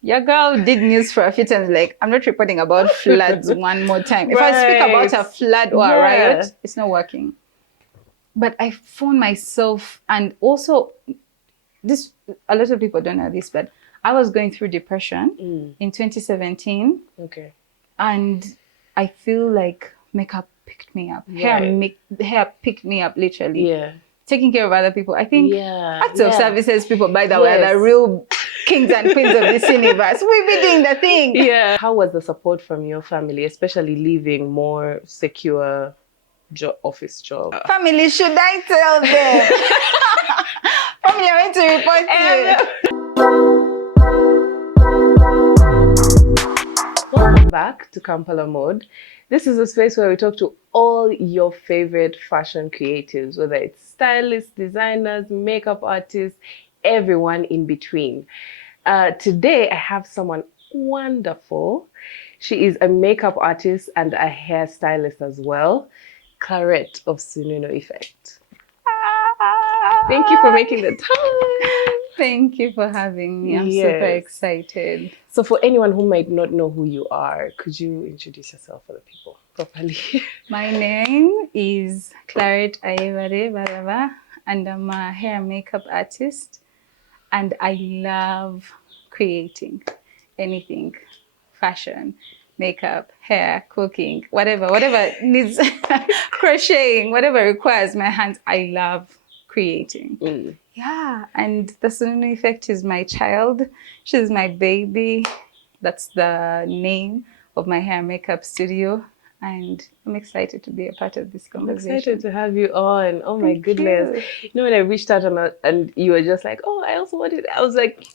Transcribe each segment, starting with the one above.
Your girl did news for a few times. Like, I'm not reporting about floods one more time. If I speak about a flood or a riot, it's not working. But I found myself, and also this, a lot of people don't know this, but I was going through depression in 2017. Okay. And I feel like makeup picked me up. Hair picked me up, literally. Yeah. Taking care of other people. I think acts of services people, by the way, are the real kings and queens of this universe. We be doing the thing. Yeah. How was the support from your family, especially leaving more secure office job? Family, should I tell them? Family, I went to report you. Welcome back to Kampala Mode. This is a space where we talk to all your favorite fashion creatives, whether it's stylists, designers, makeup artists, everyone in between. Today, I have someone wonderful. She is a makeup artist and a hairstylist as well, Claret of Sununu Effect. Thank you for making the time. Thank you for having me. I'm super excited. So for anyone who might not know who you are, could you introduce yourself for the people properly? My name is Claret Ayebare Baraba, and I'm a hair and makeup artist. And I love creating anything, fashion, makeup, hair, cooking, whatever needs crocheting, whatever requires my hands, I love creating. Yeah, and the Sununu Effect is my child. She's my baby. That's the name of my hair and makeup studio. And I'm excited to be a part of this conversation. I'm excited to have you on. Oh my goodness. You know, when I reached out and you were just like, oh, I also wanted, I was like,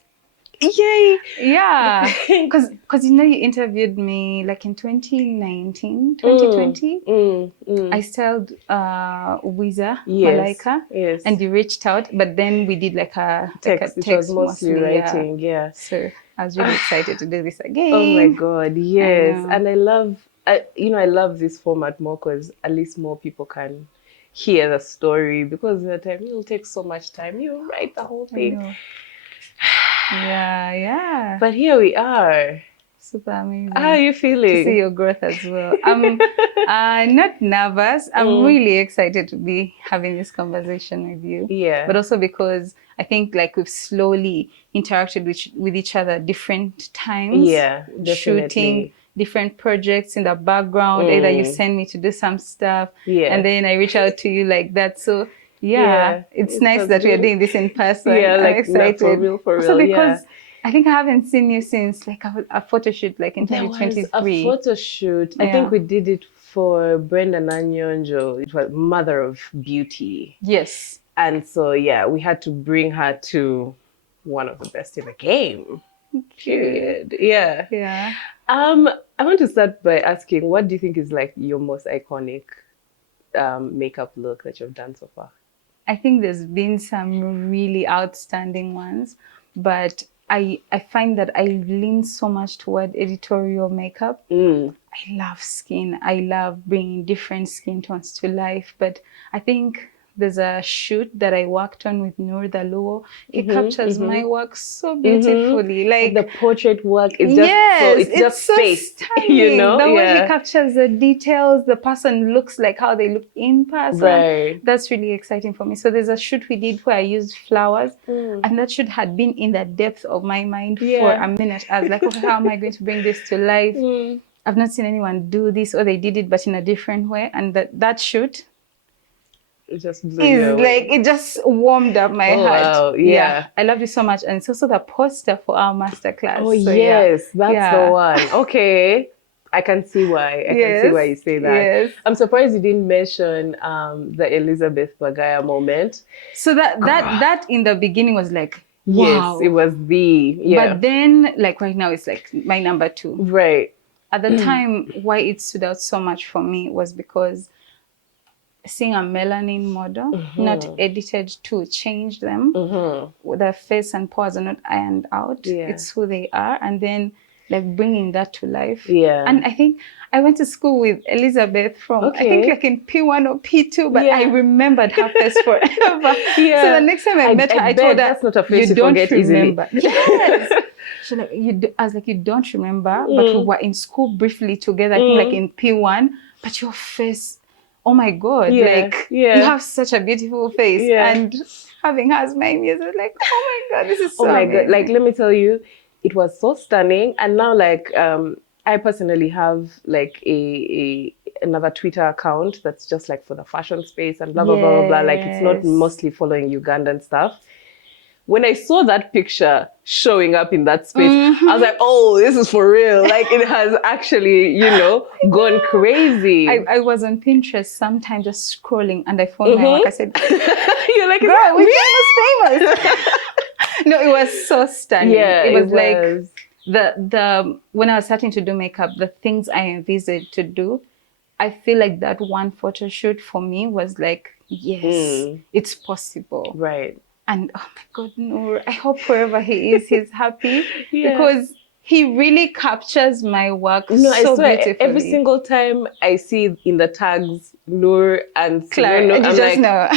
yay. Yeah. Because you know, you interviewed me like in 2020. I styled Wiza, Malaika. Yes. And you reached out, but then we did like a text. It was mostly writing, So I was really excited to do this again. Oh my God, yes. And I love, I love this format more because at least more people can hear the story, because the time it'll take so much time. You write the whole thing. Yeah. But here we are. Super amazing. How are you feeling? To see your growth as well. I'm not nervous. I'm really excited to be having this conversation with you. Yeah. But also because I think like we've slowly interacted with each other different times. Yeah, definitely. Shooting different projects in the background. Either you send me to do some stuff. Yeah. And then I reach out to you like that. So yeah, it's nice that we are doing this in person. Yeah, I'm like excited. For real. Also because I think I haven't seen you since like a photo shoot like in 2023. There was a photo shoot. I think we did it for Brenda Nanyonjo. It was Mother of Beauty. Yes. And so yeah, we had to bring her to one of the best in the game. Period. Yeah. Yeah. I want to start by asking, what do you think is like your most iconic makeup look that you've done so far? I think there's been some really outstanding ones, but I find that I lean so much toward editorial makeup. I love skin. I love bringing different skin tones to life. But I think there's a shoot that I worked on with Noor Daluo. He captures my work so beautifully. Like the portrait work is just it's just so stunning. You know? The way he captures the details, the person looks like how they look in person. Right. That's really exciting for me. So there's a shoot we did where I used flowers, and that shoot had been in the depth of my mind for a minute. I was like, okay, how am I going to bring this to life? I've not seen anyone do this, or they did it but in a different way. And that shoot, it just blew you away. Like it just warmed up my heart. Wow, yeah. I loved it so much. And it's also the poster for our masterclass. Oh, so, yes, that's the one. Okay. I can see why. I can see why you say that. Yes. I'm surprised you didn't mention the Elizabeth Bagaya moment. So that in the beginning was like, wow. Yes, it was But then like right now it's like my number 2. Right. At the time, why it stood out so much for me was because seeing a melanin model, not edited to change them, their face and pores are not ironed out. It's who they are. And then like bringing that to life. Yeah. And I think I went to school with Elizabeth from, I think like in P1 or P2, but I remembered her face forever. Yeah. So the next time I met her, I told her, that's not a face you don't forget remember. easily. Yes. She's like, I was like, you don't remember, but we were in school briefly together, I think like in P1, but your face, oh my God, like you have such a beautiful face. And having her as my muse, I was like, oh my God, this is so amazing. God, like let me tell you, it was so stunning. And now like I personally have like another Twitter account that's just like for the fashion space and blah blah blah blah blah. Like it's not mostly following Ugandan stuff. When I saw that picture showing up in that space, I was like, oh, this is for real. Like it has actually, you know, gone crazy. I was on Pinterest sometime just scrolling and I found my work. I said, you're like, girl, we famous. No, it was so stunning. Yeah, it was like the when I was starting to do makeup, the things I envisaged to do, I feel like that one photo shoot for me was like, yes, it's possible. Right. And oh my God, Noor, I hope wherever he is, he's happy because he really captures my work so beautifully. Every single time I see in the tags Noor and Claret, Sununu, I'm just like, know.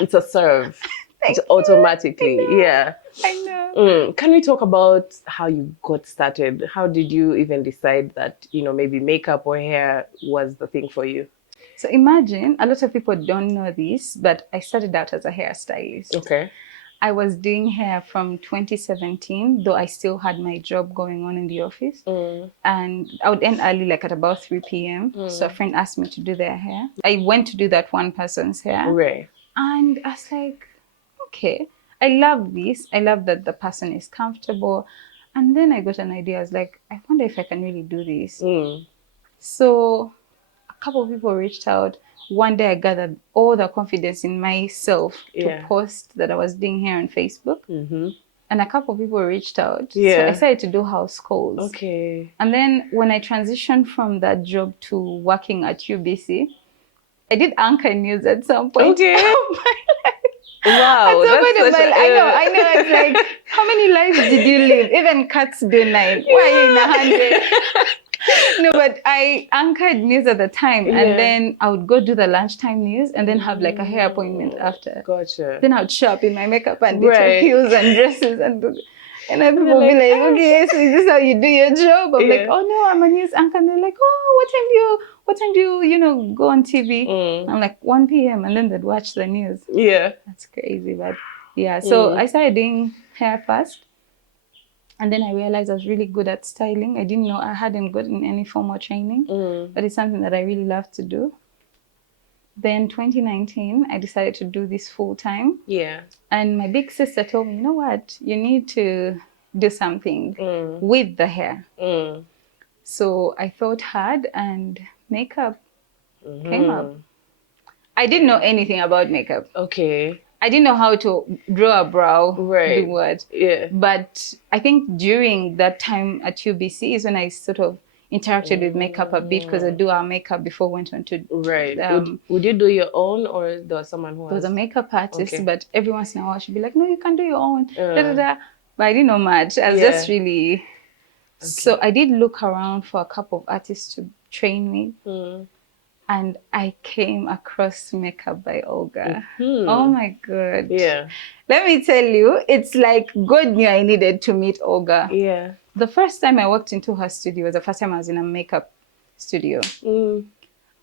it's a serve. It's automatically. I know. Can we talk about how you got started? How did you even decide that, you know, maybe makeup or hair was the thing for you? So imagine, a lot of people don't know this, but I started out as a hairstylist. Okay. I was doing hair from 2017, though I still had my job going on in the office. And I would end early, like at about 3 p.m. So a friend asked me to do their hair. I went to do that one person's hair. Right. And I was like, okay, I love this. I love that the person is comfortable. And then I got an idea. I was like, I wonder if I can really do this. So a couple of people reached out. One day I gathered all the confidence in myself to post that I was doing hair on Facebook. And a couple of people reached out. So I started to do house calls. Okay. And then when I transitioned from that job to working at UBC, I did anchor news at some point. Okay. Wow. I know. It's like, how many lives did you live? Even cats do 9. Why are you in 100? No, but I anchored news at the time, and then I would go do the lunchtime news, and then have like a hair appointment after. Gotcha. Then I would show up in my makeup and little heels and dresses, and then people would be like, okay, so is this how you do your job? I'm like, oh no, I'm a news anchor. And they're like, oh, what time do you go on TV? I'm like 1 p.m. and then they'd watch the news. Yeah, that's crazy, but yeah. So I started doing hair first. And then I realized I was really good at styling. I didn't know, I hadn't gotten any formal training, but it's something that I really love to do. Then 2019, I decided to do this full time. Yeah. And my big sister told me, you know what, you need to do something with the hair. So I thought hard and makeup came up. I didn't know anything about makeup. Okay. I didn't know how to draw a brow, do what. Yeah. But I think during that time at UBC is when I sort of interacted with makeup a bit, because I do our makeup before I went on to... Right. Would you do your own, or there was someone who was... There was a makeup artist, but every once in a while she'd be like, no, you can do your own. But I didn't know much. I was just really... Okay. So I did look around for a couple of artists to train me. And I came across Makeup by Olga. Oh my God. Yeah. Let me tell you, it's like God knew I needed to meet Olga. Yeah. The first time I walked into her studio was the first time I was in a makeup studio. And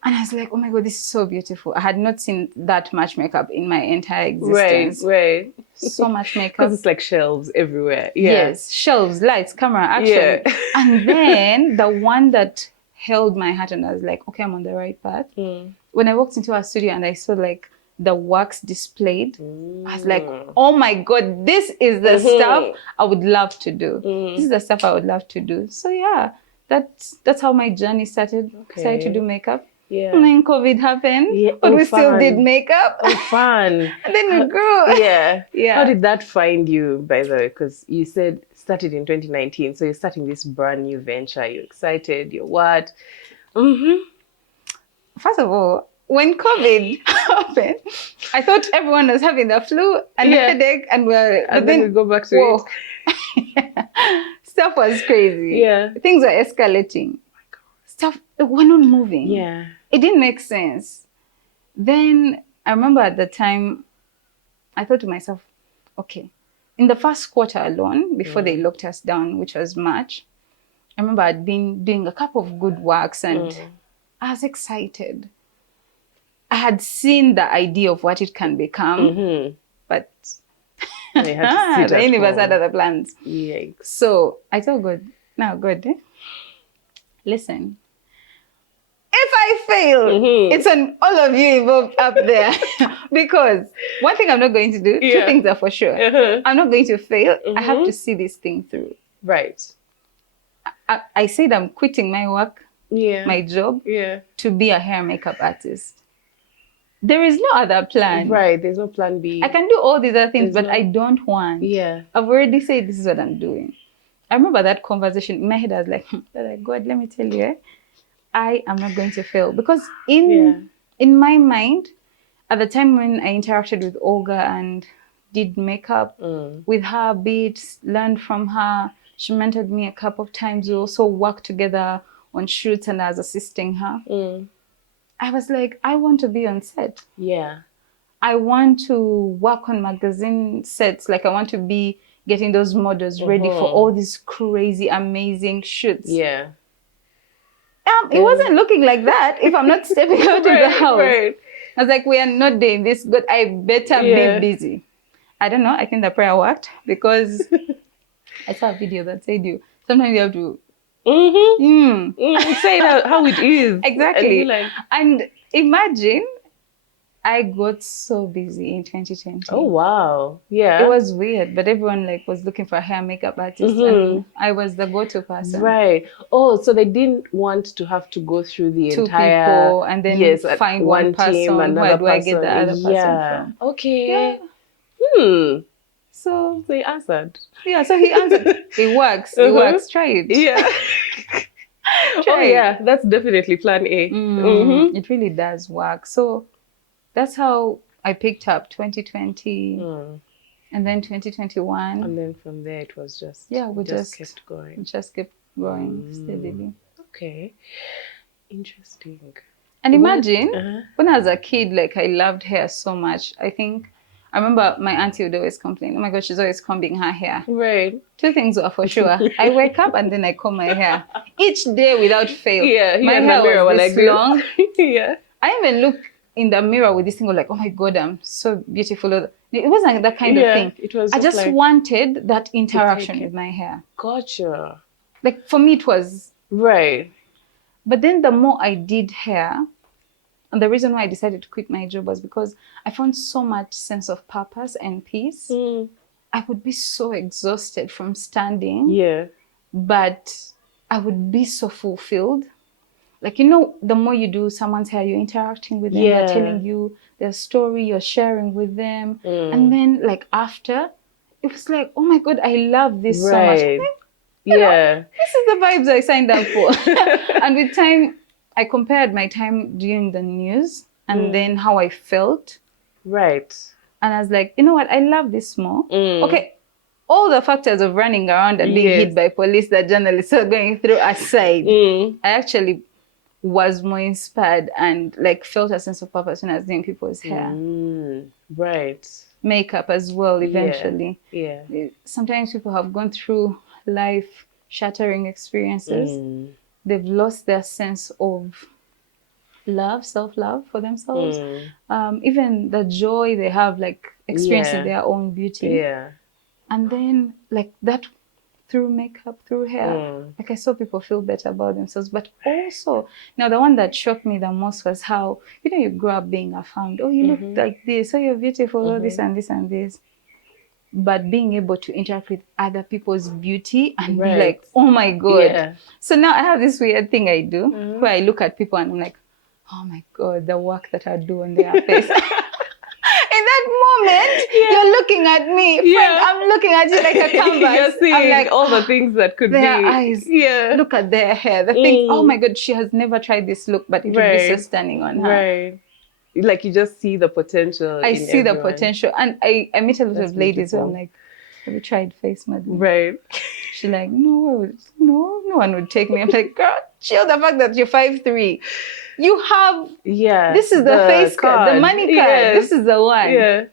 I was like, oh my God, this is so beautiful. I had not seen that much makeup in my entire existence. Right. So much makeup. Because it's like shelves everywhere. Yeah. Yes, shelves, lights, camera, action. Yeah. And then the one that held my heart, and I was like, okay, I'm on the right path. When I walked into our studio and I saw like the works displayed, I was like, oh my God, this is the stuff I would love to do. This is the stuff I would love to do. So yeah, that's how my journey started. Started to do makeup. Yeah. And then COVID happened, but we still did makeup. Oh, fun. And then we grew. Yeah. How did that find you, by the way? Because you said started in 2019. So you're starting this brand new venture. You're excited. You're what? First of all, when COVID happened, I thought everyone was having the flu and the headache, and then we go back to it. So stuff was crazy. Yeah. Things were escalating. Stuff were not moving. Yeah. It didn't make sense. Then I remember at the time, I thought to myself, okay, in the first quarter alone, before they locked us down, which was March, I remember I'd been doing a couple of good works and I was excited. I had seen the idea of what it can become, but They had to sit the at universe had home. other plans. Yikes. So I told God, now God, listen, if I fail, it's on all of you involved up there. Because one thing I'm not going to do, two things are for sure. I'm not going to fail. I have to see this thing through. Right. I said I'm quitting my work, my job, Yeah. to be a hair and makeup artist. There is no other plan. Right. There's no plan B. I can do all these other things, There's but I don't want. Yeah. I've already said this is what I'm doing. I remember that conversation in my head. I was like, God, let me tell you, I am not going to fail. Because in my mind, at the time when I interacted with Olga and did makeup with her a bit, learned from her, she mentored me a couple of times. We also worked together on shoots and I was assisting her. I was like, I want to be on set. Yeah. I want to work on magazine sets. Like I want to be getting those models ready for all these crazy, amazing shoots. Yeah. It wasn't looking like that if I'm not stepping out of the house. Right. I was like, we are not doing this good. I better be busy. I don't know. I think the prayer worked because I saw a video that said sometimes you have to say it how it is. Exactly. And imagine I got so busy in 2020. Oh, wow. Yeah. It was weird, but everyone was looking for a hair makeup artist and I was the go-to person. Right. Oh, so they didn't want to have to go through the Two entire people and then find one person. team, Where do I get the other person from? Okay. Yeah. So they answered. Yeah, so he answered. It works. It works. Try it. Yeah. Yeah. That's definitely plan A. It really does work. So that's how I picked up 2020 and then 2021. And then from there it was just we just kept going. Just kept going steadily. Okay. Interesting. And imagine when I was a kid, I loved hair so much. I remember my auntie would always complain, oh my God, she's always combing her hair. Right. Two things were for sure. I wake up and then I comb my hair. Each day without fail. Yeah, my hair was this long. Yeah. I even look in the mirror with this thing oh my God, I'm so beautiful. It wasn't that kind of thing. It was I just wanted that interaction with my hair. Gotcha. For me, it was... Right. But then the more I did hair, and the reason why I decided to quit my job was because I found so much sense of purpose and peace. I would be so exhausted from standing. Yeah. But I would be so fulfilled. The more you do someone's hair, you're interacting with them, they're telling you their story, you're sharing with them. And then after, it was oh my God, I love this so much. You know, this is the vibes I signed up for. And with time, I compared my time doing the news and then how I felt. Right. And I was like, you know what? I love this more. Okay. All the factors of running around and being hit by police that journalists are going through aside, I actually was more inspired and felt a sense of purpose when I was doing people's hair. Right. Makeup as well, eventually. Yeah. Sometimes people have gone through life-shattering experiences. They've lost their sense of love, self-love for themselves. Even the joy they have, experiencing their own beauty. Yeah. And then, that through makeup, through hair, I saw people feel better about themselves. But also, now the one that shocked me the most was how, you grow up being affirmed. Oh, you look like this. Oh, you're beautiful. Oh, this and this and this. But being able to interact with other people's beauty and be like, oh my God. Yeah. So now I have this weird thing I do where I look at people and I'm like, oh my God, the work that I do on their face. In that moment, you're looking at me. Friend, I'm looking at you like a canvas. You're seeing I'm like, all the things that could their be. eyes. Yeah. Look at their hair. The thing, oh my God, she has never tried this look, but it would be so stunning on her. Right. You just see the potential. I see the potential. And I meet a lot of ladies who I'm like, have you tried face modeling? Right. She's like, no, no one would take me. I'm like, girl, chill the fact that you're 5'3". You have, this is the face card, the money card. This is the one. Yeah.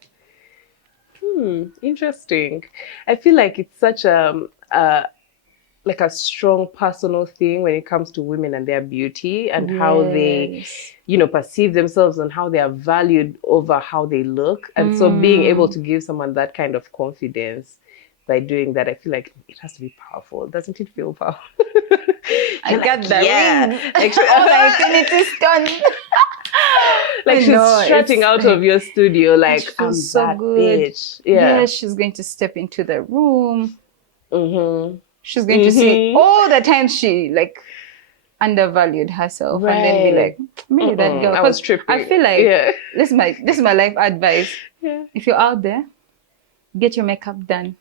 Interesting. I feel like it's such like a strong personal thing when it comes to women and their beauty and how they, perceive themselves and how they are valued over how they look. And so being able to give someone that kind of confidence by doing that, I feel like it has to be powerful. Doesn't it feel powerful? I got the ring. Like, all the infinity stones. Like she's strutting out of your studio like, I'm so that good. bitch. Yeah, she's going to step into the room. She's going to see all the times she like undervalued herself and then be like, really that girl. I was tripping. I feel like this is my life advice. Yeah. If you're out there, get your makeup done.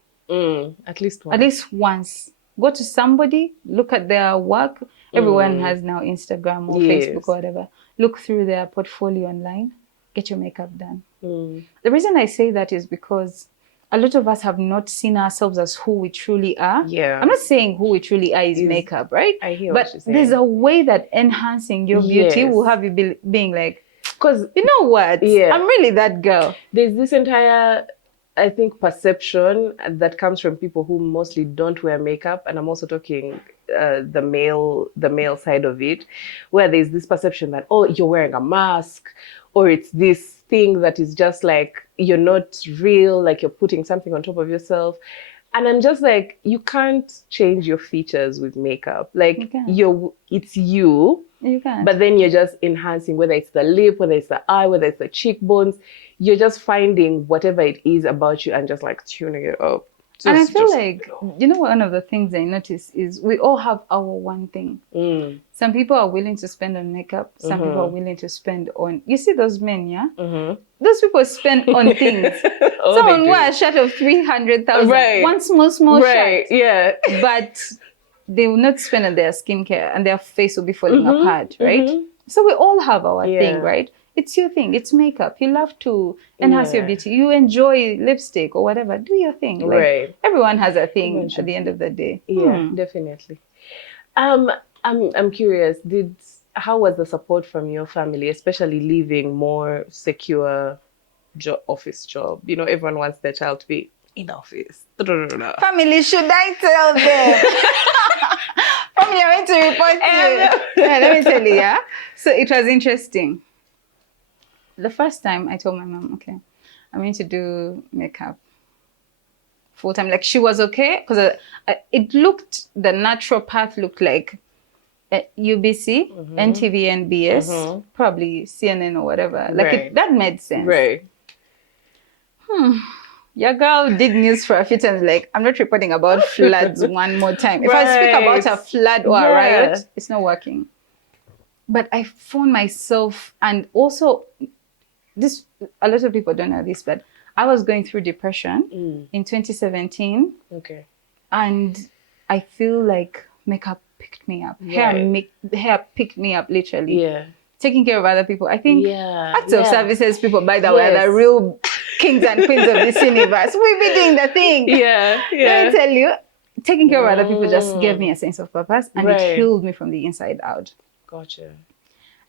At least once. At least once. Go to somebody, look at their work. Everyone has now Instagram or Facebook or whatever. Look through their portfolio online. Get your makeup done. The reason I say that is because a lot of us have not seen ourselves as who we truly are. Yeah. I'm not saying who we truly are is makeup, right? I hear what you're saying. There's a way that enhancing your beauty will have you being like, because you know what? Yeah. I'm really that girl. There's this entire, I think, perception that comes from people who mostly don't wear makeup. And I'm also talking the male side of it, where there's this perception that, oh, you're wearing a mask, or it's this thing that is just like, you're not real, like you're putting something on top of yourself. And I'm just like, you can't change your features with makeup. Like it's you. You can. But then you're just enhancing, whether it's the lip, whether it's the eye, whether it's the cheekbones. You're just finding whatever it is about you and just like tuning it up. And I feel like, one of the things I notice is we all have our one thing. Some people are willing to spend on makeup. Some people are willing to spend on, you see those men, yeah? Those people spend on things. Someone wear a shirt of 300,000. Right. One small shirt. Yeah. But they will not spend on their skincare and their face will be falling apart, right? So we all have our thing, right? It's your thing. It's makeup. You love to enhance your beauty. You enjoy lipstick or whatever. Do your thing. Like, everyone has a thing at the end of the day. Yeah, definitely. I'm curious. How was the support from your family, especially leaving more secure office job? Everyone wants their child to be in office. Family, should I tell them? Family, I went to report to you. Let me tell you, yeah? So it was interesting. The first time I told my mom, okay, I'm going to do makeup full time. Like, she was okay because the natural path looked like UBC, NTV, NBS, probably CNN or whatever. Like, that made sense. Right. Your girl did news for a few times. Like, I'm not reporting about floods one more time. If I speak about a flood or a riot, it's not working. But I found myself, and also, a lot of people don't know this, but I was going through depression in 2017. Okay. And I feel like makeup picked me up. Right. Hair picked me up, literally. Yeah. Taking care of other people. I think acts of services people, by the way, are the real kings and queens of this universe. We be doing the thing. Yeah. Let me tell you, taking care of other people just gave me a sense of purpose, and it healed me from the inside out. Gotcha.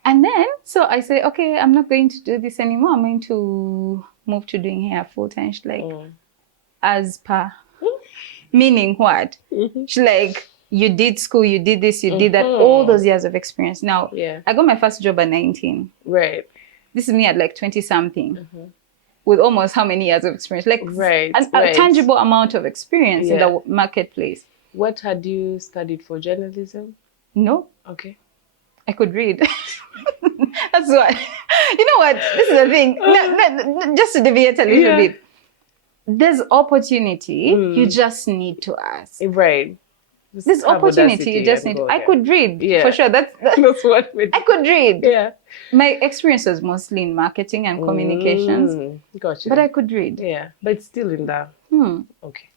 And then, so I say, okay, I'm not going to do this anymore. I'm going to move to doing hair full time. She's like, as per, meaning what? She's like, you did school, you did this, you did that, all those years of experience. Now, I got my first job at 19. Right. This is me at like 20 something. With almost how many years of experience? Like a tangible amount of experience in the marketplace. What had you studied for? Journalism? No. Okay. I could read. That's why. You know what? This is the thing. Just to deviate a little bit. There's opportunity. You just need to ask. Right. There's opportunity. You just need to. I could read. For sure. That's what we do. I could read. Yeah. My experience was mostly in marketing and communications. Gotcha. But I could read. Yeah. But it's still in that. Okay.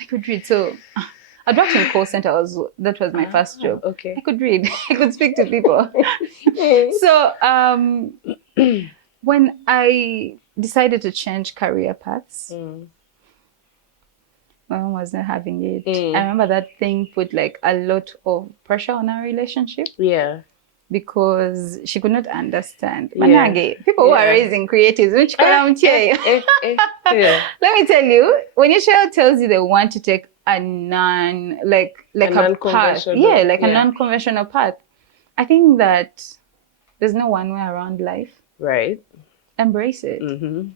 I could read. So I worked in call center. That was my first job. Okay. I could read. I could speak to people. So when I decided to change career paths, my mom was not having it. Mm. I remember that thing put like a lot of pressure on our relationship Yeah. because she could not understand. Yeah. Manage, people who are Yeah. raising creatives, which Yeah. let me tell you, when your child tells you they want to take a like A a path, non-conventional, like a yeah. non-conventional path, I think that there's no one way around life. Right. Embrace it. Mm-hmm.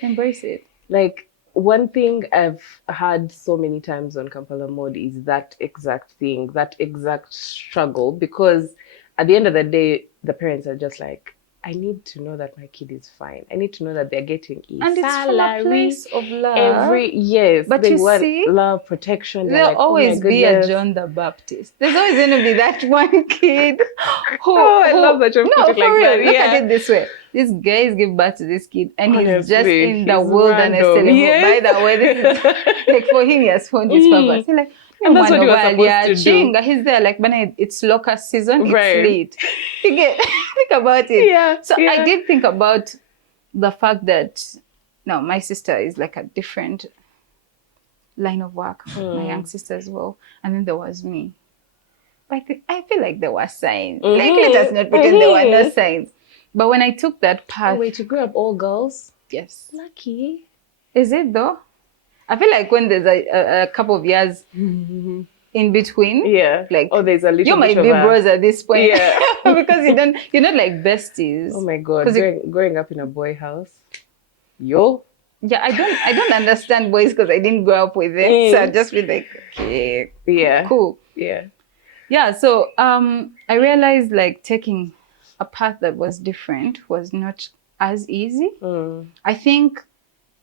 Embrace it. Like, one thing I've had so many times on Kampala Mode is that exact thing, that exact struggle, because at the end of the day, the parents are just like, I need to know that my kid is fine. I need to know that they're getting a And it's from a salary place of love. yes, But they you want see, love, protection. They're there'll like, oh my always be a goodness. John the Baptist. There's always going to be that one kid who. Oh, I love that you put it for like real. that. Look Yeah. at it this way. These guys give birth to this kid, and he's just Honestly, in the he's wilderness random. telling Yes. by the way, this is like for him, he has found his purpose. He's like, And that's what he was supposed to do. Chinga, he's there like, but it's locust season, it's Right. late. You get think about it. Yeah. So yeah. I did think about the fact that no, my sister is like a different line of work, my young sister as well, and then there was me. But I feel like there were signs. Like, let us not pretend there were no signs. But when I took that path, Oh, wait, you grew up all girls? yes. Lucky. Is it though? I feel like when there's a couple of years in between, Yeah. like, oh, there's a little you might bit be of a... bros at this point. Yeah. Because you're not like besties. Oh my God, 'Cause growing up in a boy house. Yo. Yeah, I don't understand boys because I didn't grow up with them. So I'll just be like, okay, Yeah. cool. Yeah. Yeah, so I realized like taking a path that was different was not as easy. I think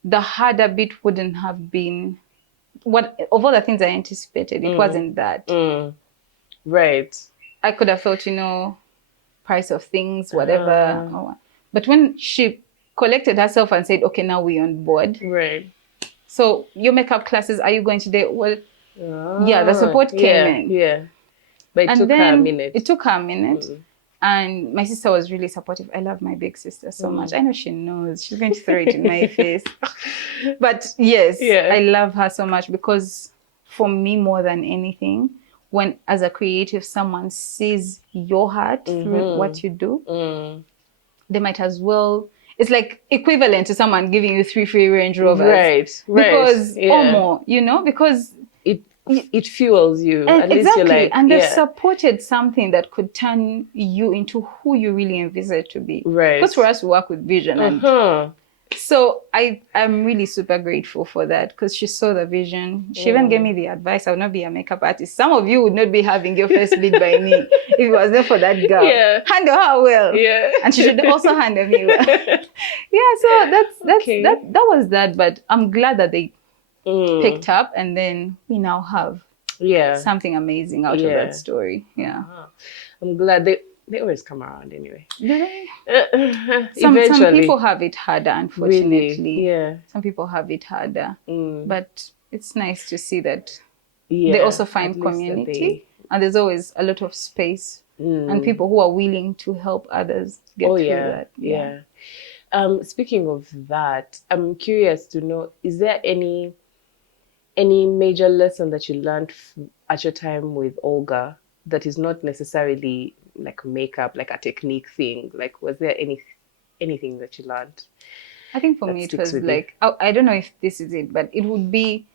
the harder bit wouldn't have been what of all the things I anticipated, it wasn't that. Right. I could have felt, price of things, whatever. But when she collected herself and said, okay, now we're on board. Right. So your makeup classes, are you going today? Well, yeah, the support came in. Yeah. But it And took her a then minute. It took her a minute. And my sister was really supportive. I love my big sister so much. I know she knows. She's going to throw it in my face. But yes, Yeah. I love her so much because for me, more than anything, when as a creative, someone sees your heart through what you do, they might as well. It's like equivalent to someone giving you 3 free Range Rovers. Right. Because, or more, because it fuels you. and At least exactly, you're like, and they've yeah. supported something that could turn you into who you really envisage to be. Right. Because for us, we work with vision, and so I'm really super grateful for that because she saw the vision. She even gave me the advice. I would not be a makeup artist. Some of you would not be having your first bid by me if it was not for that girl. Yeah. Handle her well. Yeah. And she should also handle me well. Yeah. So that's Okay. that was that. But I'm glad that they picked up, and then we now have something amazing out of that story. Yeah. I'm glad they always come around anyway. Some Eventually. people have it harder, unfortunately. Really? Yeah. Some people have it harder. But it's nice to see that Yeah. they also At find least that community. And there's always a lot of space and people who are willing to help others get through that. Yeah. Speaking of that, I'm curious to know, is there any major lesson that you learned at your time with Olga that is not necessarily like makeup, like a technique thing? Like, was there anything that you learned? I think for me it was like, I don't know if this is it, but it would be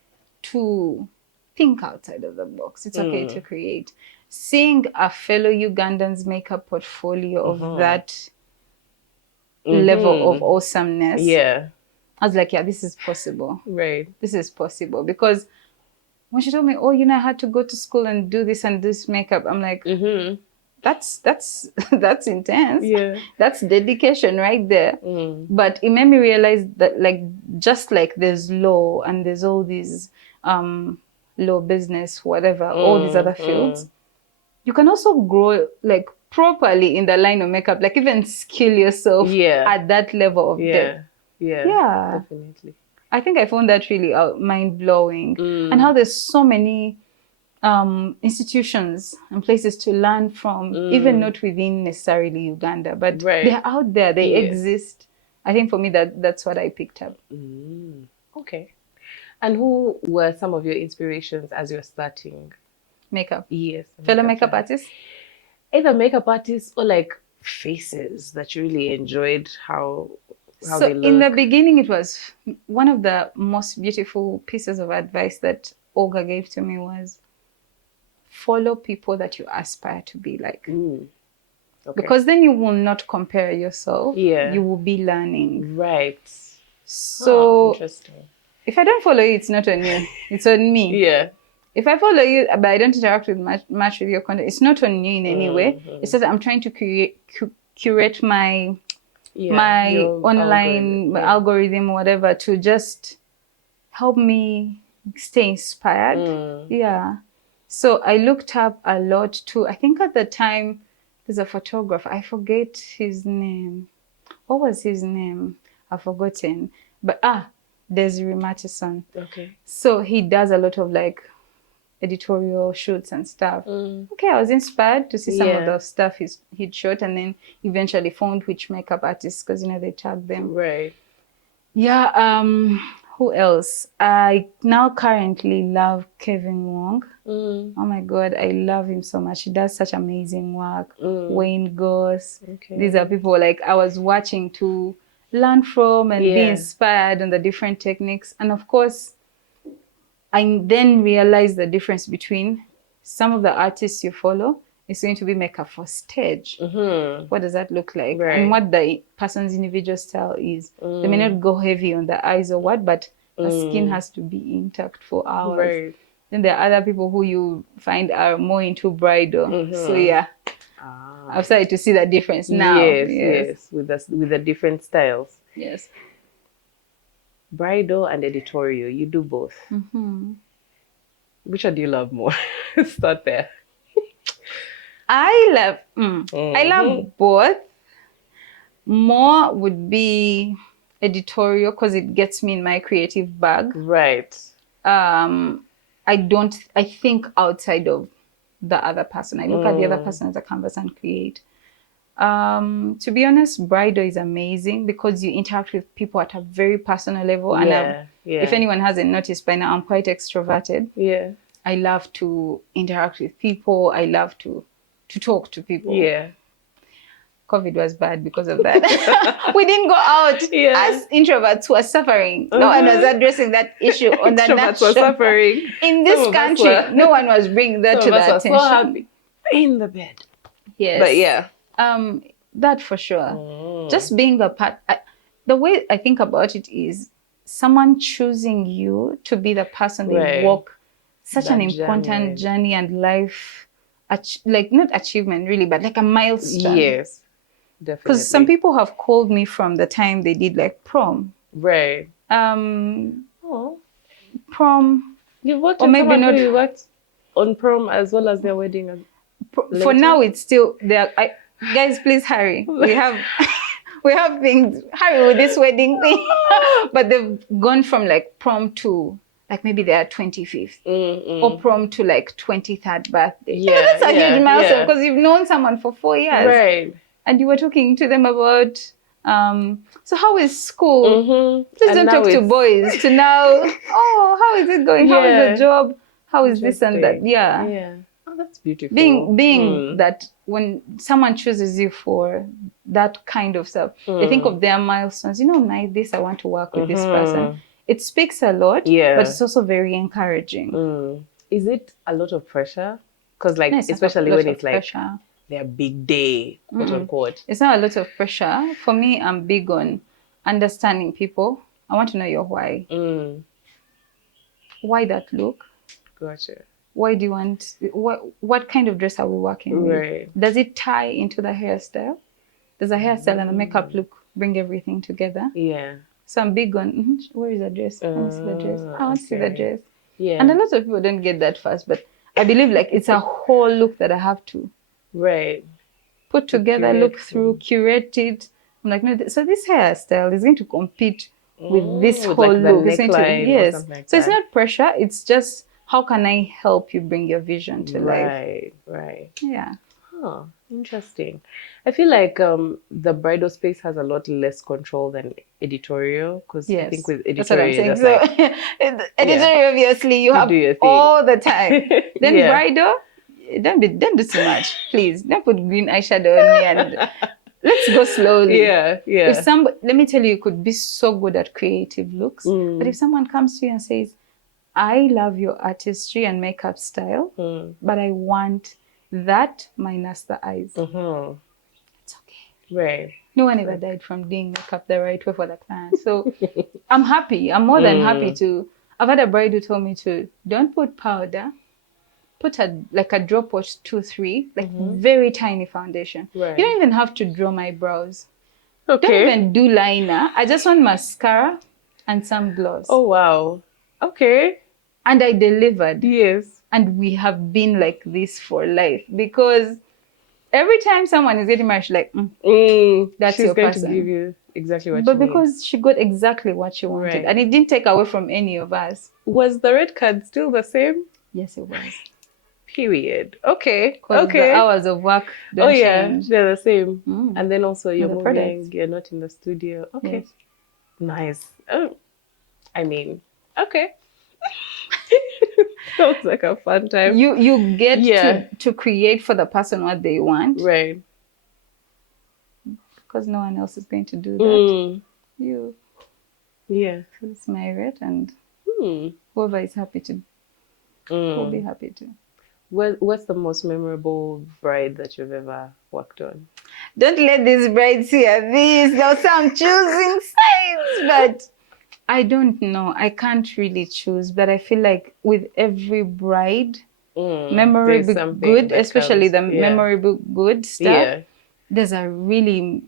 to think outside of the box. It's okay to create. Seeing a fellow Ugandan's makeup portfolio of that level of awesomeness. Yeah. I was like, yeah, this is possible. Right. This is possible. Because when she told me, oh, I had to go to school and do this and this makeup, I'm like, that's intense. Yeah. That's dedication right there. But it made me realize that just like there's law and there's all these law, business, whatever, all these other fields, you can also grow properly in the line of makeup, even skill yourself at that level of depth. Yeah, definitely. I think I found that really mind-blowing. And how there's so many institutions and places to learn from, even not within necessarily Uganda, but they're out there, they exist. I think for me that's what I picked up. Okay. And who were some of your inspirations as you're starting? Makeup. Yes. Fellow makeup artists? Either makeup artists or like faces that you really enjoyed how So they look. in the beginning, it was one of the most beautiful pieces of advice that Olga gave to me was follow people that you aspire to be like. Okay. Because then you will not compare yourself. Yeah. You will be learning. Right. So interesting. if I don't follow you, it's not on you. It's on me. Yeah. If I follow you, but I don't interact with much with your content, it's not on you in any way. It's just I'm trying to curate my online algorithm, whatever, to just help me stay inspired. Yeah. So I looked up a lot too. I think at the time there's a photographer. I forget his name. What was his name? I've forgotten. But Desiree Mattison. Okay. So he does a lot of like editorial shoots and stuff. Okay, I was inspired to see some of the stuff he'd shot, and then eventually found which makeup artists, because they tag them. Right. Yeah. Who else? I now currently love Kevin Wong. Oh my God, I love him so much. He does such amazing work. Wayne Goss. Okay. These are people like I was watching to learn from and be inspired on the different techniques. And of course, I then realized the difference between some of the artists you follow is going to be makeup for stage. What does that look like? Right. And what the person's individual style is. They may not go heavy on the eyes or what, but the skin has to be intact for hours. Right. Then there are other people who you find are more into bridal. So yeah, I've started to see the difference now. Yes. With the different styles. Yes. Bridal and editorial, you do both. Which one do you love more? Start there. I love both. More would be editorial because it gets me in my creative bag. Right. I think outside of the other person. I look at the other person as a canvas and create. To be honest, bridal is amazing because you interact with people at a very personal level. And if anyone hasn't noticed by now, I'm quite extroverted. Yeah. I love to interact with people. I love to talk to people. Yeah. COVID was bad because of that. We didn't go out. As introverts were suffering. No one was addressing that issue on the Extroverts were suffering. In this country, no one was bringing that to the attention. So happy. In the bed. Yes. But yeah. That for sure. Just being a part. The way I think about it is someone choosing you to be the person they walk such an important journey and life, like not achievement really, but like a milestone. Yes, definitely. Because some people have called me from the time they did like prom. Right. Prom. You worked or maybe not. You worked on prom as well as their wedding. For now, it's still there. Guys, please hurry. We have things. Hurry with this wedding thing. But they've gone from like prom to like maybe their 25th or prom to like 23rd birthday. Yeah, that's a huge milestone because you've known someone for 4 years. Right. And you were talking to them about, so how is school? Please don't talk to boys to now, how is it going? How is the job? How is this and that? Yeah. Yeah. Oh, that's beautiful. Being that when someone chooses you for that kind of stuff, they think of their milestones. I want to work with this person. It speaks a lot, but it's also very encouraging. Is it a lot of pressure? Because like, especially when it's like their big day, quote unquote. It's not a lot of pressure. For me, I'm big on understanding people. I want to know your why. Why that look? Gotcha. Why do you want, what kind of dress are we working with? Does it tie into the hairstyle? Does the hairstyle and the makeup look bring everything together? Yeah. So I'm big on, where is the dress? I want to see the dress. I want to see the dress. Yeah. And a lot of people don't get that fast, but I believe like it's a whole look that I have to put together, look through, curate it. I'm like, no, so this hairstyle is going to compete with this whole look. It's going to, so it's not pressure. It's just, how can I help you bring your vision to life? Right. Yeah. Huh, interesting. I feel like the bridal space has a lot less control than editorial, because I think Yes, with that's what I'm editorial, saying. just So, like, yeah, editorial, obviously, you you do have your thing. all the time. Then Yeah. bridal, don't do too much, please. Don't put green eyeshadow on me, and let's go slowly. Yeah, If yeah. let me tell you, you could be so good at creative looks, but if someone comes to you and says, I love your artistry and makeup style, but I want that minus the eyes. Mm-hmm. It's okay. Right. No one ever died from doing makeup the right way for the client. So I'm happy. I'm more than happy to. I've had a bride who told me to don't put powder, put a drop or 2, 3, like very tiny foundation. Right. You don't even have to draw my brows. Okay. Don't even do liner. I just want mascara and some gloss. Oh, wow. Okay. And I delivered. Yes. And we have been like this for life, because every time someone is getting married, she's like, that's she's your going person. to give you exactly what But you need. because she got exactly what she wanted. Right. And it didn't take away from any of us. Was the red card still the same? Yes, it was. Period. Okay. Because Okay. the hours of work don't change. They're the same. And then also you're the moving, products. you're not in the studio. Okay. Yes. Nice. Oh, I mean, okay. Sounds like a fun time. You get to create for the person what they want. Right. Because no one else is going to do that. You. Yeah. It's my rate, and whoever is happy to will be happy to. What's the most memorable bride that you've ever worked on? Don't let these brides hear this. They'll say I'm choosing sides, but I don't know. I can't really choose, but I feel like with every bride, memorable good, especially the memorable good stuff, there's a really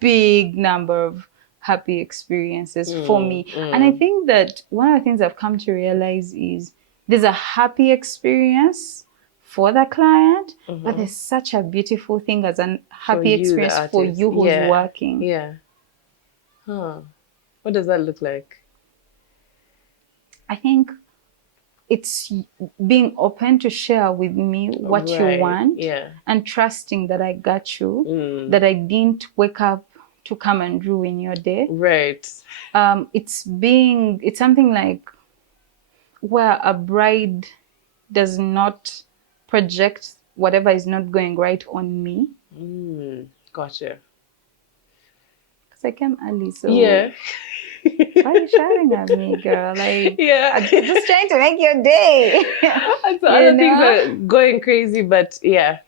big number of happy experiences for me. And I think that one of the things I've come to realize is there's a happy experience for the client, but there's such a beautiful thing as a happy experience for you who's working. Yeah. Huh. What does that look like? I think it's being open to share with me what you want, and trusting that I got you, that I didn't wake up to come and ruin your day. Right. It's something like where a bride does not project whatever is not going right on me. Gotcha. Because I came early, so yeah. why are you shouting at me, girl? Like, I'm just trying to make your day. So other things are going crazy, but yeah.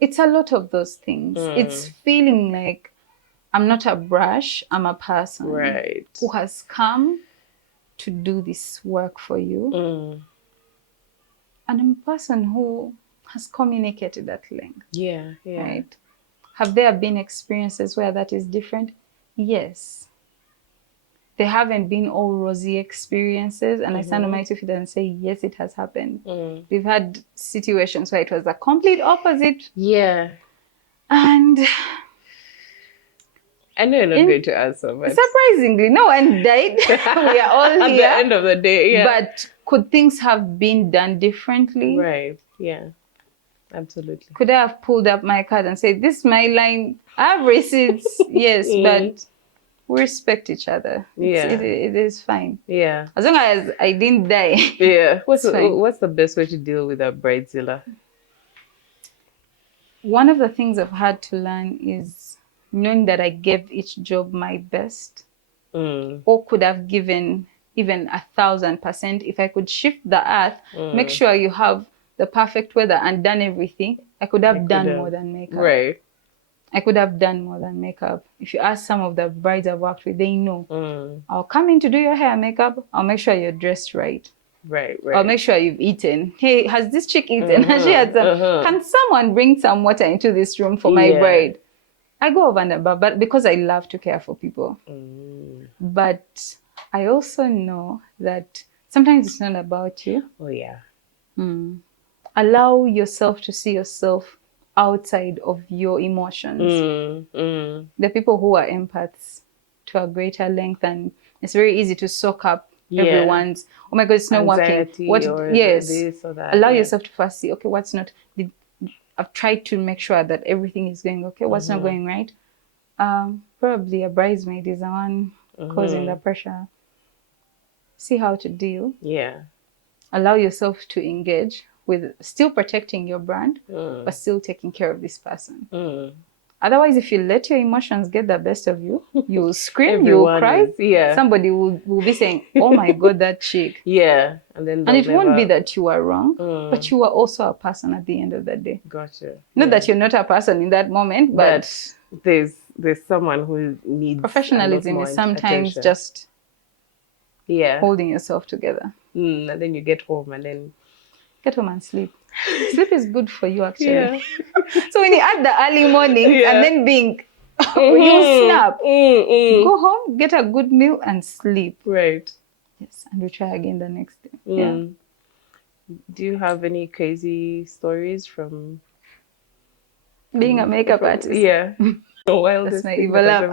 It's a lot of those things. It's feeling like I'm not a brush, I'm a person who has come to do this work for you. And I'm a person who has communicated at length. Yeah. Right? Have there been experiences where that is different? Yes. They haven't been all rosy experiences, and I stand on my 2 feet and say, yes, it has happened. We've had situations where it was the complete opposite. Yeah. And I know you're not going to answer, but surprisingly, no one died. We are all at here. the end of the day, yeah. But could things have been done differently? Right. Yeah. Absolutely. Could I have pulled up my card and said, this is my line? I have receipts. Yes, but we respect each other. It is fine. Yeah. As long as I didn't die. Yeah. What's the best way to deal with a bridezilla? One of the things I've had to learn is knowing that I gave each job my best, or could have given even 1,000%. If I could shift the earth, make sure you have the perfect weather and done everything, I could have done more than makeup. Right. I could have done more than makeup. If you ask some of the brides I've worked with, they know. I'll come in to do your hair and makeup. I'll make sure you're dressed right. Right. I'll make sure you've eaten. Hey, has this chick eaten? Has she had some? Can someone bring some water into this room for my bride? I go over and above, but because I love to care for people. But I also know that sometimes it's not about you. Oh, yeah. Allow yourself to see yourself outside of your emotions. The people who are empaths to a greater length, and it's very easy to soak up everyone's, oh my God, it's not anxiety working. or Yes. this or that. Allow yourself to first see, okay, what's not, I've tried to make sure that everything is going okay. What's not going right? Probably a bridesmaid is the one causing the pressure. See how to deal. Yeah. Allow yourself to engage with still protecting your brand, but still taking care of this person. Otherwise, if you let your emotions get the best of you, you will scream, you will cry. Somebody will be saying, oh my God, that chick. Yeah. And it won't be that you are wrong, but you are also a person at the end of the day. Gotcha. Not that you're not a person in that moment, but there's someone who needs professionalism is sometimes attention. Just holding yourself together. And then you get home and sleep. Sleep is good for you, actually. So when you add the early morning and then being, you snap. Go home, get a good meal and sleep. Right. Yes, and we try again the next day. Yeah. Do you have any crazy stories from being a makeup artist? Yeah. That's my evil laugh.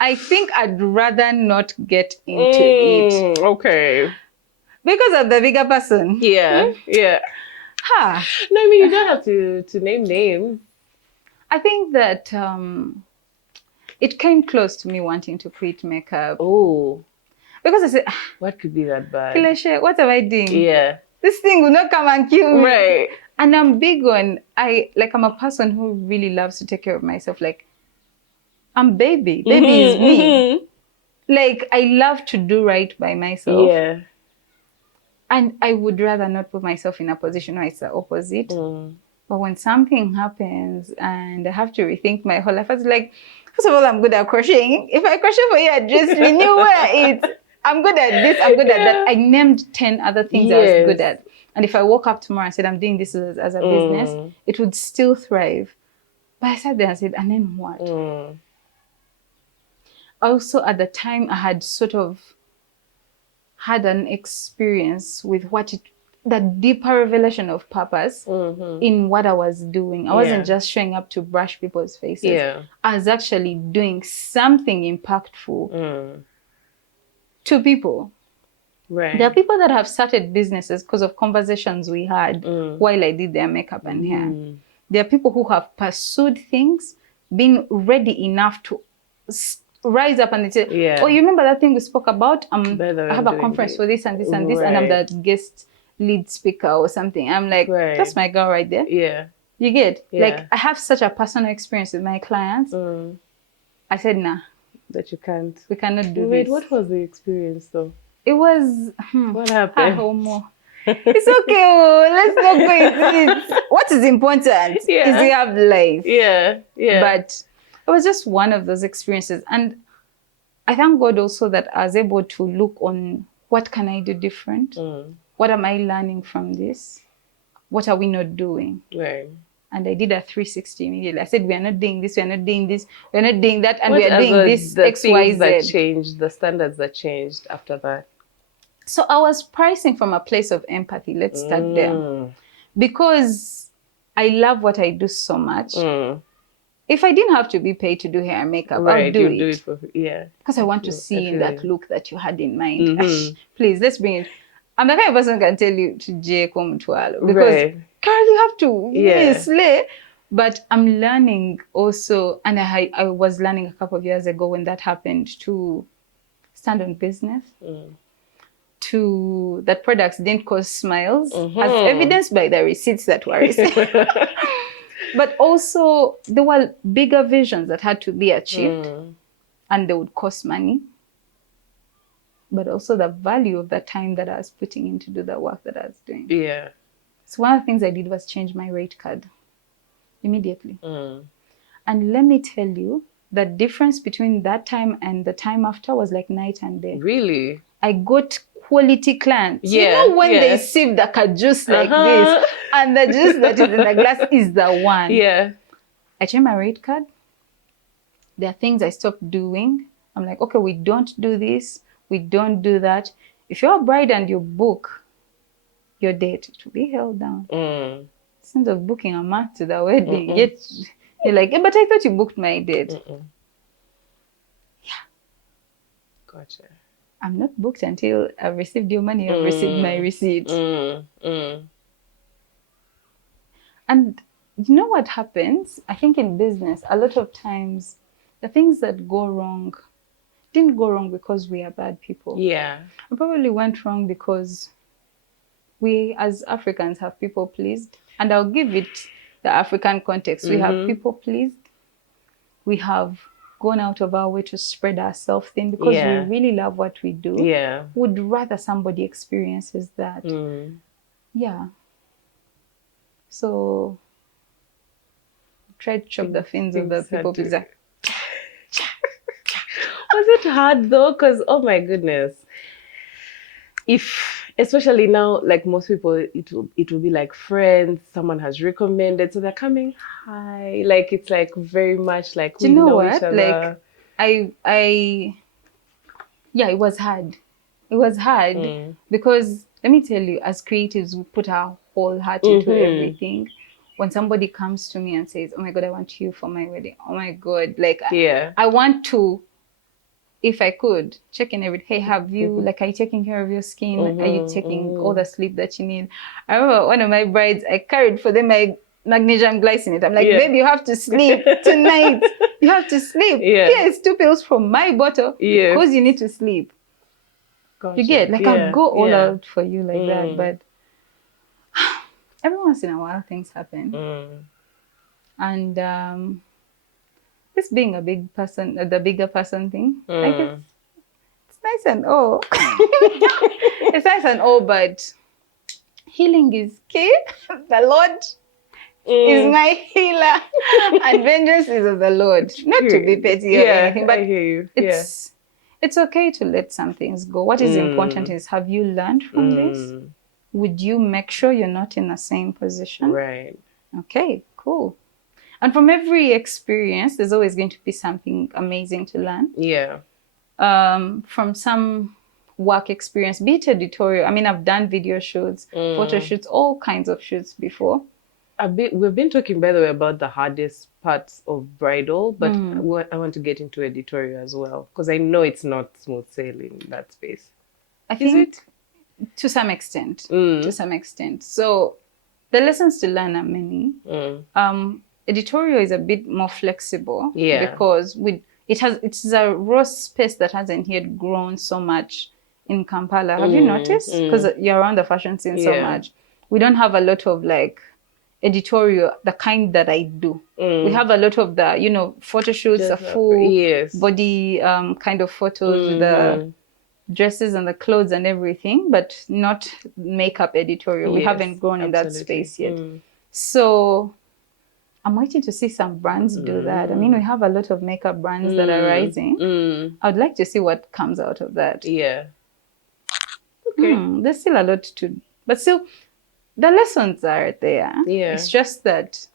I think I'd rather not get into it. Okay. Because of the bigger person. Yeah. Yeah. No, I mean, you don't have to name names. I think that it came close to me wanting to quit makeup. Oh. Because I said, what could be that bad? Kileshe, what am I doing? Yeah. This thing will not come and kill me. Right. And I'm big on, I'm a person who really loves to take care of myself. Like, I'm baby. Baby is me. Like, I love to do right by myself. Yeah. And I would rather not put myself in a position where it's the opposite. But when something happens and I have to rethink my whole life, I was like, first of all, I'm good at crocheting. If I crochet for you, I just renew where it's. I'm good at this, I'm good at that. I named 10 other things I was good at. And if I woke up tomorrow and said, I'm doing this as a business, it would still thrive. But I sat there and said, and then what? Also, at the time, I had sort of had an experience with the deeper revelation of purpose in what I was doing. I wasn't just showing up to brush people's faces. I was actually doing something impactful to people. Right. There are people that have started businesses because of conversations we had while I did their makeup and hair. There are people who have pursued things, been ready enough to rise up and they say, oh, you remember that thing we spoke about? I have a conference for this and this and this, and I'm the guest lead speaker or something. I'm like, that's my girl right there. Yeah. You get? Like, I have such a personal experience with my clients. I said, nah. That you can't. We cannot do this. Wait, what was the experience though? It was... what happened? It's okay. Let's not go into it. What is important is you have life. Yeah. But it was just one of those experiences. And I thank God also that I was able to look on what can I do different? What am I learning from this? What are we not doing? Right. And I did a 360 immediately. I said, we are not doing this, we are not doing this, we are not doing that, and we are doing this, X, Y, Z. That changed, the standards that changed after that? So I was pricing from a place of empathy. Let's start there. Because I love what I do so much. If I didn't have to be paid to do hair and makeup, I'd do it. Because I want to see in that look that you had in mind. Please, let's bring it. I'm the kind of person who can tell you to J come to Alo. Because, Carl, you have to slay. But I'm learning also, and I was learning a couple of years ago when that happened, to stand on business. To that products didn't cause smiles, as evidenced by the receipts that were received. But also, there were bigger visions that had to be achieved, and they would cost money. But also the value of the time that I was putting in to do the work that I was doing. Yeah. So one of the things I did was change my rate card immediately. And let me tell you, the difference between that time and the time after was like night and day. Really? I got quality clients. You know when they sip the juice like this, and the juice that is in the glass is the one. Yeah. I changed my rate card. There are things I stopped doing. I'm like, okay, we don't do this. We don't do that. If you're a bride and you book your date, it will be held down. Instead of booking a month to the wedding, yet you're like, but I thought you booked my date. Gotcha. I'm not booked until I've received your money, I've received my receipt. And you know what happens? I think in business, a lot of times, the things that go wrong didn't go wrong because we are bad people. Yeah. It probably went wrong because we as Africans have people pleased. And I'll give it the African context. We have people pleased. We have gone out of our way to spread ourselves thin because we really love what we do. Yeah. Would rather somebody experiences that. Yeah. So try to chop the fins of the people pleaser. Was it hard though? Because, oh my goodness. If, especially now, like most people, it will be like friends, someone has recommended, so they're coming, hi. Like, it's like very much like we know each other. Like, yeah, it was hard. It was hard because, let me tell you, as creatives, we put our whole heart into everything. When somebody comes to me and says, oh my God, I want you for my wedding. Oh my God. Like, I want to, if I could, check in every day. Hey, have you, like, are you taking care of your skin? Are you taking all the sleep that you need? I remember one of my brides, I carried for them my magnesium glycinate. I'm like, babe, you have to sleep tonight. You have to sleep. Here's 2 pills from my bottle because you need to sleep. Gotcha. You get, like, I'll go all out for you like that. But every once in a while, things happen. And this being a big person, the bigger person thing, like it's nice and all. It's nice and all, but healing is key. The Lord is my healer, and vengeance is of the Lord. Not to be petty or anything, but I hear you. It's okay to let some things go. What is important is, have you learned from this? Would you make sure you're not in the same position? Right. Okay, cool. And from every experience, there's always going to be something amazing to learn. Yeah. From some work experience, be it editorial. I mean, I've done video shoots, photo shoots, all kinds of shoots before. We've been talking, by the way, about the hardest parts of bridal, but I want to get into editorial as well, because I know it's not smooth sailing in that space. I think to some extent. To some extent. So the lessons to learn are many. Editorial is a bit more flexible because it's a raw space that hasn't yet grown so much in Kampala. Have you noticed? Because you're around the fashion scene so much. We don't have a lot of like editorial, the kind that I do. We have a lot of the, photo shoots, a full body kind of photos with the dresses and the clothes and everything, but not makeup editorial. We haven't grown in that space yet. So I'm waiting to see some brands do that. I mean, we have a lot of makeup brands that are rising. I'd like to see what comes out of that. Yeah. Okay. There's still a lot to, but still, the lessons are there. Yeah. It's just that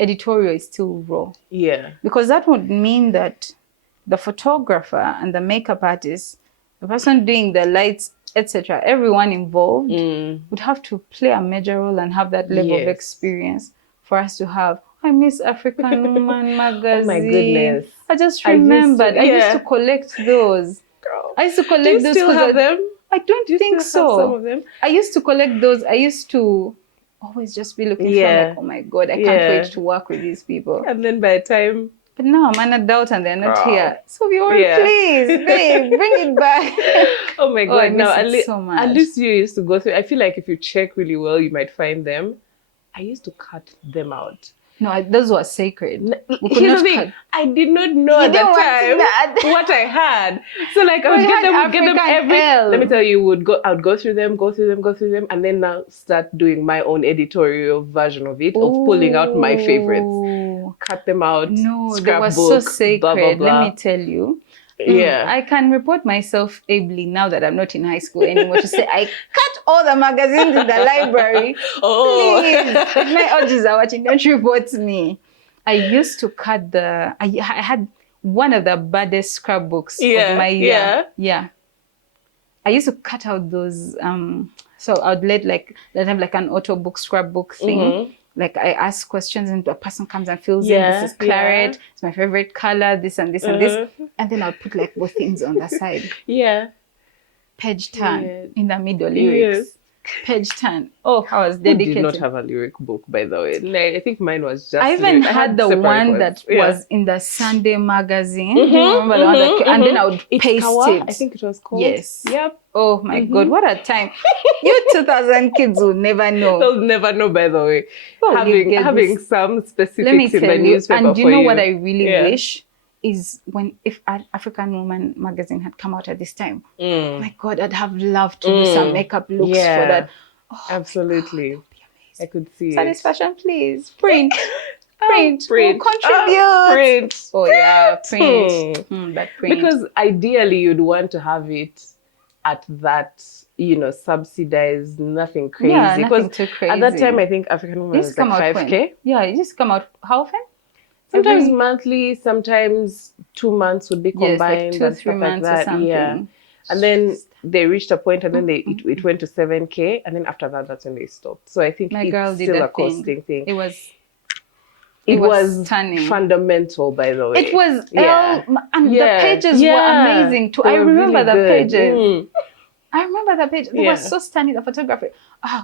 editorial is still raw. Yeah. Because that would mean that the photographer and the makeup artist, the person doing the lights, etc., everyone involved would have to play a major role and have that level of experience for us to have. I miss African Woman magazine. Oh my goodness. I just remembered. I used to collect those. Girl. I used to collect those. Do you still have them? I don't think so. Some of them? I used to collect those. I used to always just be looking for like, oh my God, I can't wait to work with these people. And then by the time... But now I'm an adult and they're not here. So please, babe, bring it back. Oh my God. I miss it so much. At least you used to go through. I feel like if you check really well, you might find them. I used to cut them out. No, those were sacred. Here's the thing. I did not know at the time what I had. So like I would get them every. Let me tell you, I would go through them, and then now start doing my own editorial version of it, of pulling out my favorites, cut them out. No, they were so sacred. Blah, blah, blah. Let me tell you. I can report myself ably now that I'm not in high school anymore to say I cut all the magazines in the library. Please, my urges are watching. Don't report me. I used to cut I had one of the baddest scrapbooks of my year. Yeah. I used to cut out those. So I'd let have like an auto book scrapbook thing. Like I ask questions and a person comes and fills in. This is claret. It's my favorite color. This and this and this. And then I'll put like both things on the side. Yeah. page turn in the middle Yes. lyrics. Page turn. Oh, I was Who dedicated. did not have a lyric book, by the way? Like, I think mine was just. I even had the one ones. that was in the Sunday magazine. Do you remember the one that? And then I would paste it. I think it was called. Yes. Yep. Oh my God, what a time! You 2000 kids will never know. They'll never know. By the way, Well, having some specifics Let me in the tell you, newspaper and for you know you. what I really wish is if African Woman magazine had come out at this time. Oh my God, I'd have loved to do some makeup looks for that. Oh, absolutely. I could see Satisfashion, please print. Print. Print. We'll contribute. Print. Oh yeah, print. That print. Because ideally you'd want to have it at that, subsidized, nothing crazy. Yeah, nothing too crazy. At that time, I think African Woman was like 5K. When? Yeah, it just come out how often? Sometimes monthly, sometimes 2 months would be combined. Yes, like 2-3 months like that. or something. Yeah. And then they reached a point and then it went to 7K. And then after that, that's when they stopped. So I think it's still a costing thing. It was stunning. Fundamental, by the way. It was, and the pages were amazing too. I remember the pages. I remember the page. It was so stunning, the photography.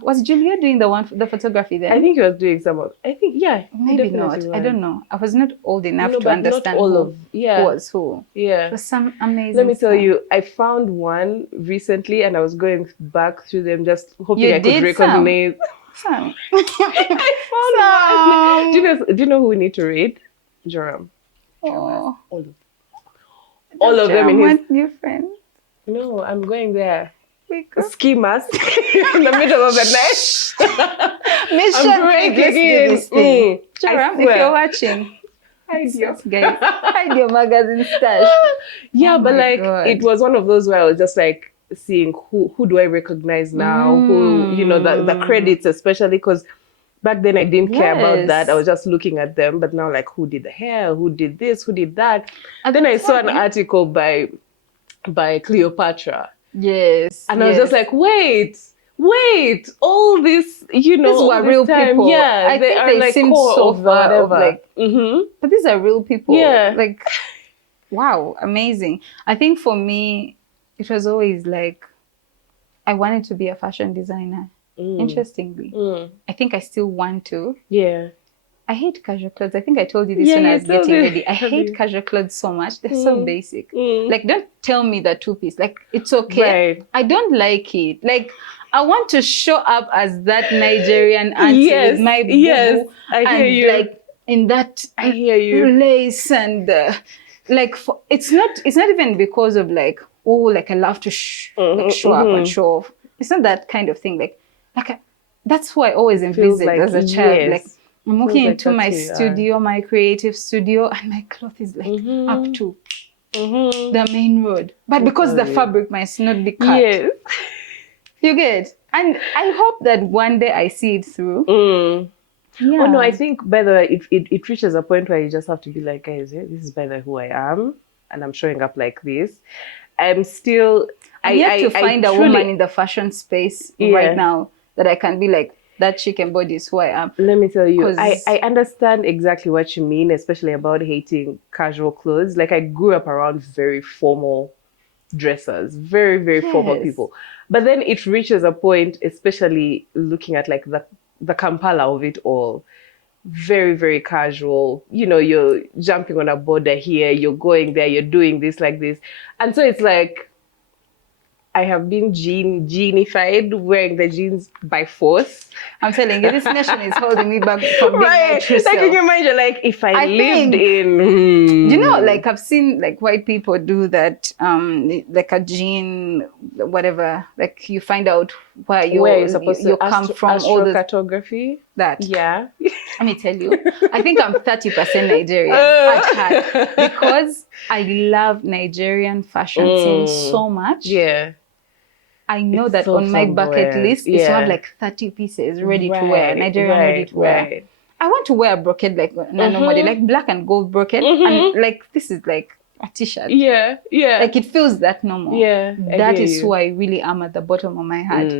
Was Julia doing the photography then? I think he was doing some of, Maybe not. I don't know. I was not old enough to understand who was who. Yeah. It was some amazing Let me tell you, I found one recently and I was going back through them just hoping I could recognize. I found one. Do you know who we need to read? Joram. Oh. All of them in his new friend. No, I'm going there. Ski mask in the middle of the night. Mission breaking. Joram, if you're watching, hide your magazine stash. Yeah, but it was one of those where I was just like seeing who do I recognize now, who the credits, especially because back then I didn't care about that. I was just looking at them, but now who did the hair, who did this, who did that, and then I saw an article by Cleopatra. Yes. And I was just like, wait, all this, these were real people. Yeah, I think they seem so far of but these are real people. Yeah. Wow, amazing. I think for me, it was always I wanted to be a fashion designer. Interestingly. I think I still want to. Yeah. I hate casual clothes. I think I told you this when I was getting ready. I hate casual clothes so much. They're so basic. Don't tell me the two-piece. It's okay. Right. I don't like it. I want to show up as that Nigerian auntie with my boo. Yes, I hear you. In that I hear you. lace and it's not even because of I love to show up and show off. It's not that kind of thing. That's who I always envisioned as a child. Yes. I'm walking into my studio, my creative studio, and my cloth is up to the main road. But because the fabric might not be cut. Yes. You get? And I hope that one day I see it through. Yeah. Oh no, I think by the way, it reaches a point where you just have to be like, guys, this is by the way who I am, and I'm showing up like this. I'm still I have to find a woman in the fashion space right now that I can be like, that chick embodies who I am. Let me tell you, I understand exactly what you mean, especially about hating casual clothes. I grew up around very formal dressers, very, very formal people. But then it reaches a point, especially looking at the Kampala of it all. Very, very casual. You're jumping on a border here, you're going there, you're doing this like this. And so it's I have been jeanified, wearing the jeans by force. I'm telling you, this nation is holding me back from being my true self. In your mind, you're if I lived in... I've seen white people do that, a jean, whatever. You find out where you're supposed to come from. All the cartography. That. Yeah. Let me tell you, I think I'm 30% Nigerian at heart because I love Nigerian fashion scene so much. Yeah. I know that on my bucket list is to have 30 pieces ready to wear, Nigerian ready to wear. Right. I want to wear a brocade nobody, black and gold brocade, and this is a t-shirt. Yeah, yeah. It feels that normal. Yeah, that is who I really am at the bottom of my heart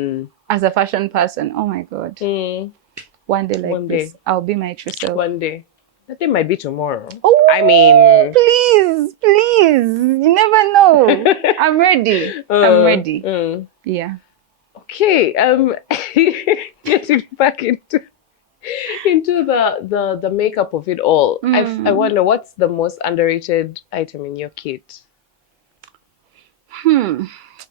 as a fashion person. Oh my God. One day this, I'll be my true self. One day. That day might be tomorrow. Oh, I mean, please, you never know. I'm ready. I'm ready. Yeah. Okay. Getting back into the makeup of it all. I wonder, what's the most underrated item in your kit?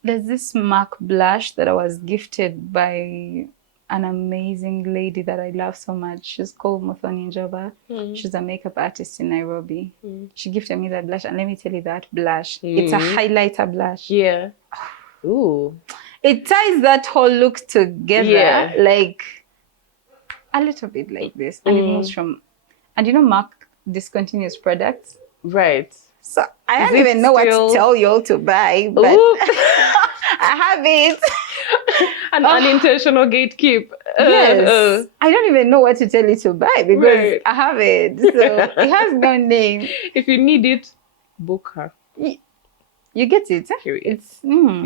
There's this MAC blush that I was gifted by an amazing lady that I love so much. She's called Muthoni Njoba. She's a makeup artist in Nairobi. She gifted me that blush, and let me tell you, that blush, it's a highlighter blush. Yeah. Ooh. It ties that whole look together, like a little bit like this, and it moves from, and you know, MAC discontinues products, right? So I don't even know what to tell you all to buy, but I have it. An unintentional gatekeep. Yes. I don't even know what to tell you to buy because I have it. So it has no name. If you need it, book her. You get it. It's and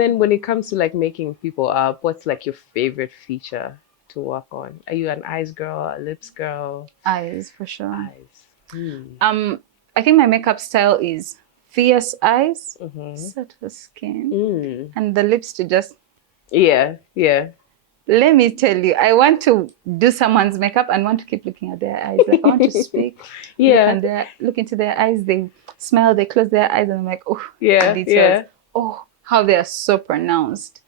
then when it comes to like making people up, what's like your favorite feature to work on? Are you an eyes girl, a lips girl? Eyes, for sure. Eyes. I think my makeup style is fierce eyes, subtle skin, and the lips to just... Yeah. Let me tell you, I want to do someone's makeup and want to keep looking at their eyes. Like, I want to speak. Look into their eyes. They smile, they close their eyes, and I'm like, oh, details. Oh, how they are so pronounced.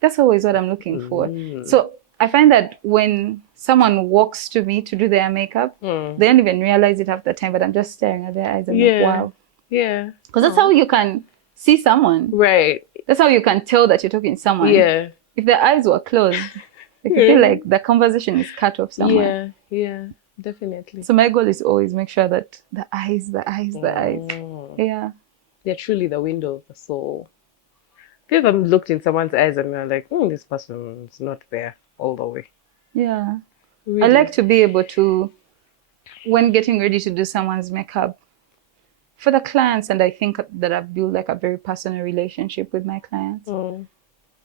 That's always what I'm looking for. So I find that when someone walks to me to do their makeup, they don't even realize it half the time, but I'm just staring at their eyes and like, wow. Yeah. Because that's how you can see someone. Right. That's how you can tell that you're talking to someone. Yeah. If their eyes were closed, like, you feel like the conversation is cut off somewhere. Yeah, definitely. So my goal is always make sure that the eyes. Yeah. They're truly the window of the soul. If you ever looked in someone's eyes and you're like, this person is not there all the way. Yeah. Really? I like to be able to, when getting ready to do someone's makeup, for the clients, and I think that I've built like a very personal relationship with my clients,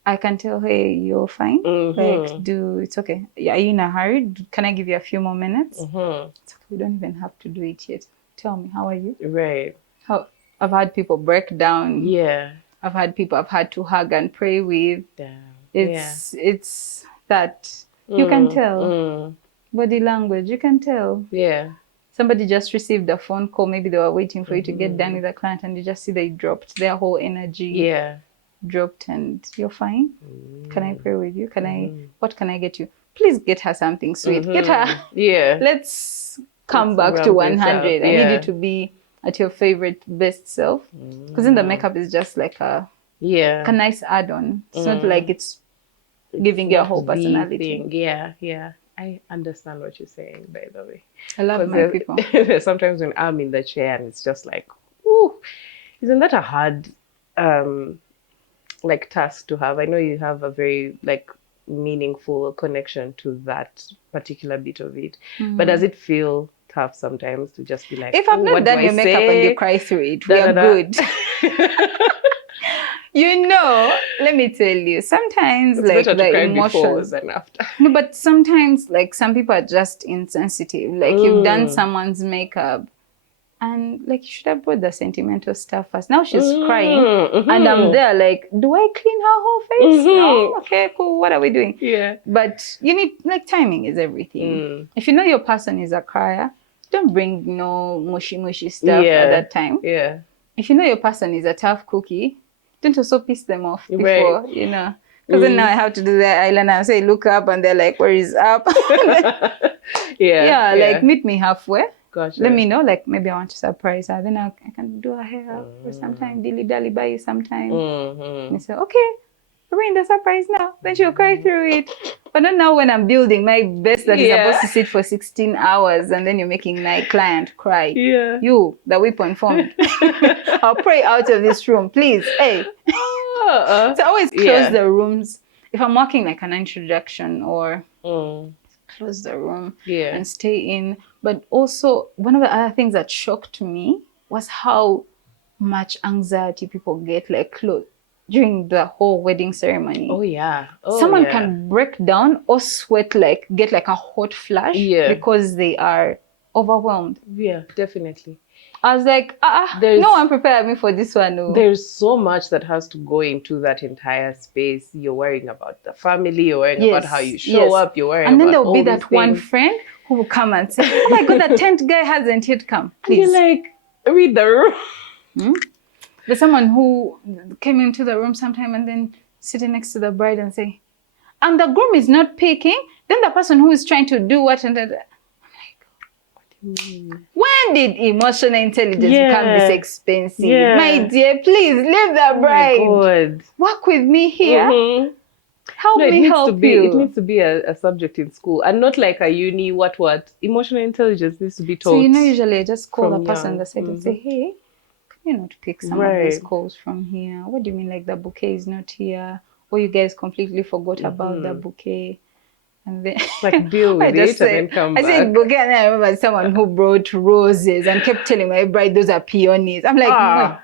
I can tell, hey, you're fine. Like, it's okay. Are you in a hurry? Can I give you a few more minutes? It's okay. We don't even have to do it yet. Tell me, how are you? Right. I've had people break down. Yeah. I've had people I've had to hug and pray with. Damn. It's that you can tell. Body language, you can tell. Yeah. Somebody just received a phone call. Maybe they were waiting for you to get done with a client, and you just see they dropped. Their whole energy dropped, and you're fine. Can I pray with you? What can I get you? Please get her something sweet. Get her. Yeah. Let's come back to 100. I need you to be at your favorite best self. Because in the makeup is just like a nice add-on. It's not like it's giving you a whole personality. Yeah. I understand what you're saying, by the way. I love my people. Sometimes when I'm in the chair and it's just like, ooh, isn't that a hard like task to have? I know you have a very like meaningful connection to that particular bit of it, but does it feel tough sometimes to just be like, if I've not done your makeup and you cry through it, we are good. You know, let me tell you, sometimes it's like the emotions than after. No, but sometimes like some people are just insensitive. Like you've done someone's makeup and like you should have brought the sentimental stuff first. Now she's crying and I'm there like, do I clean her whole face? No? Okay, cool. What are we doing? Yeah. But you need, like, timing is everything. If you know your person is a crier, don't bring no mushy stuff at that time. Yeah. If you know your person is a tough cookie, don't also piss them off before, you know. Because then now I have to do the eyeliner and say, look up, and they're like, where is up? Like, meet me halfway. Gotcha. Let me know, like, maybe I want to surprise her. Then I can do her hair up for some time, dilly-dally buy you some time. And say, okay, we're in the surprise now. Then she'll cry through it. But not now when I'm building my best that is supposed to sit for 16 hours and then you're making my client cry. Yeah. You, the weapon formed. I'll pray out of this room, please. Hey. So I always close the rooms. If I'm working like an introduction or close the room and stay in. But also, one of the other things that shocked me was how much anxiety people get, like during the whole wedding ceremony. Oh yeah. Oh, Someone yeah. can break down or sweat, like get like a hot flash because they are overwhelmed. Yeah, definitely. I was like, no one prepared me for this one. No. There's so much that has to go into that entire space. You're worrying about the family, you're worrying about how you show up, you're worrying about and then there'll be all that these one things. friend who will come and say, oh my God, that 10th guy hasn't yet come. And you're like, read the room. There's someone who came into the room sometime and then sitting next to the bride and say, and the groom is not picking, then the person who is trying to do what and that. When did emotional intelligence become this expensive? My dear, please leave the bride. God. Work with me here. Help me help you. It needs to be a subject in school, and not like a uni. What? Emotional intelligence needs to be taught. So usually I just call the person young. on the side and say, hey, can you not pick some of these calls from here? What do you mean, like the bouquet is not here, or you guys completely forgot about the bouquet? And then like deal with it and then come back. I said bouquet, and then I remember someone who brought roses and kept telling my bride those are peonies. I'm like,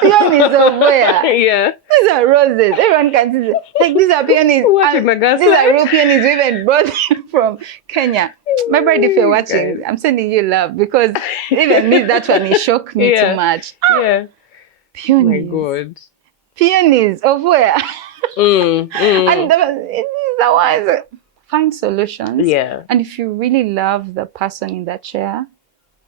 peonies of where? Yeah, these are roses. Everyone can see. Like these are peonies. These are real peonies. We even brought them from Kenya. My bride, if you're watching, I'm sending you love, because even me, that one, it shocked me too much. Yeah. Peonies. Oh my God. Peonies of where? And these are ones. Find solutions. Yeah. And if you really love the person in that chair,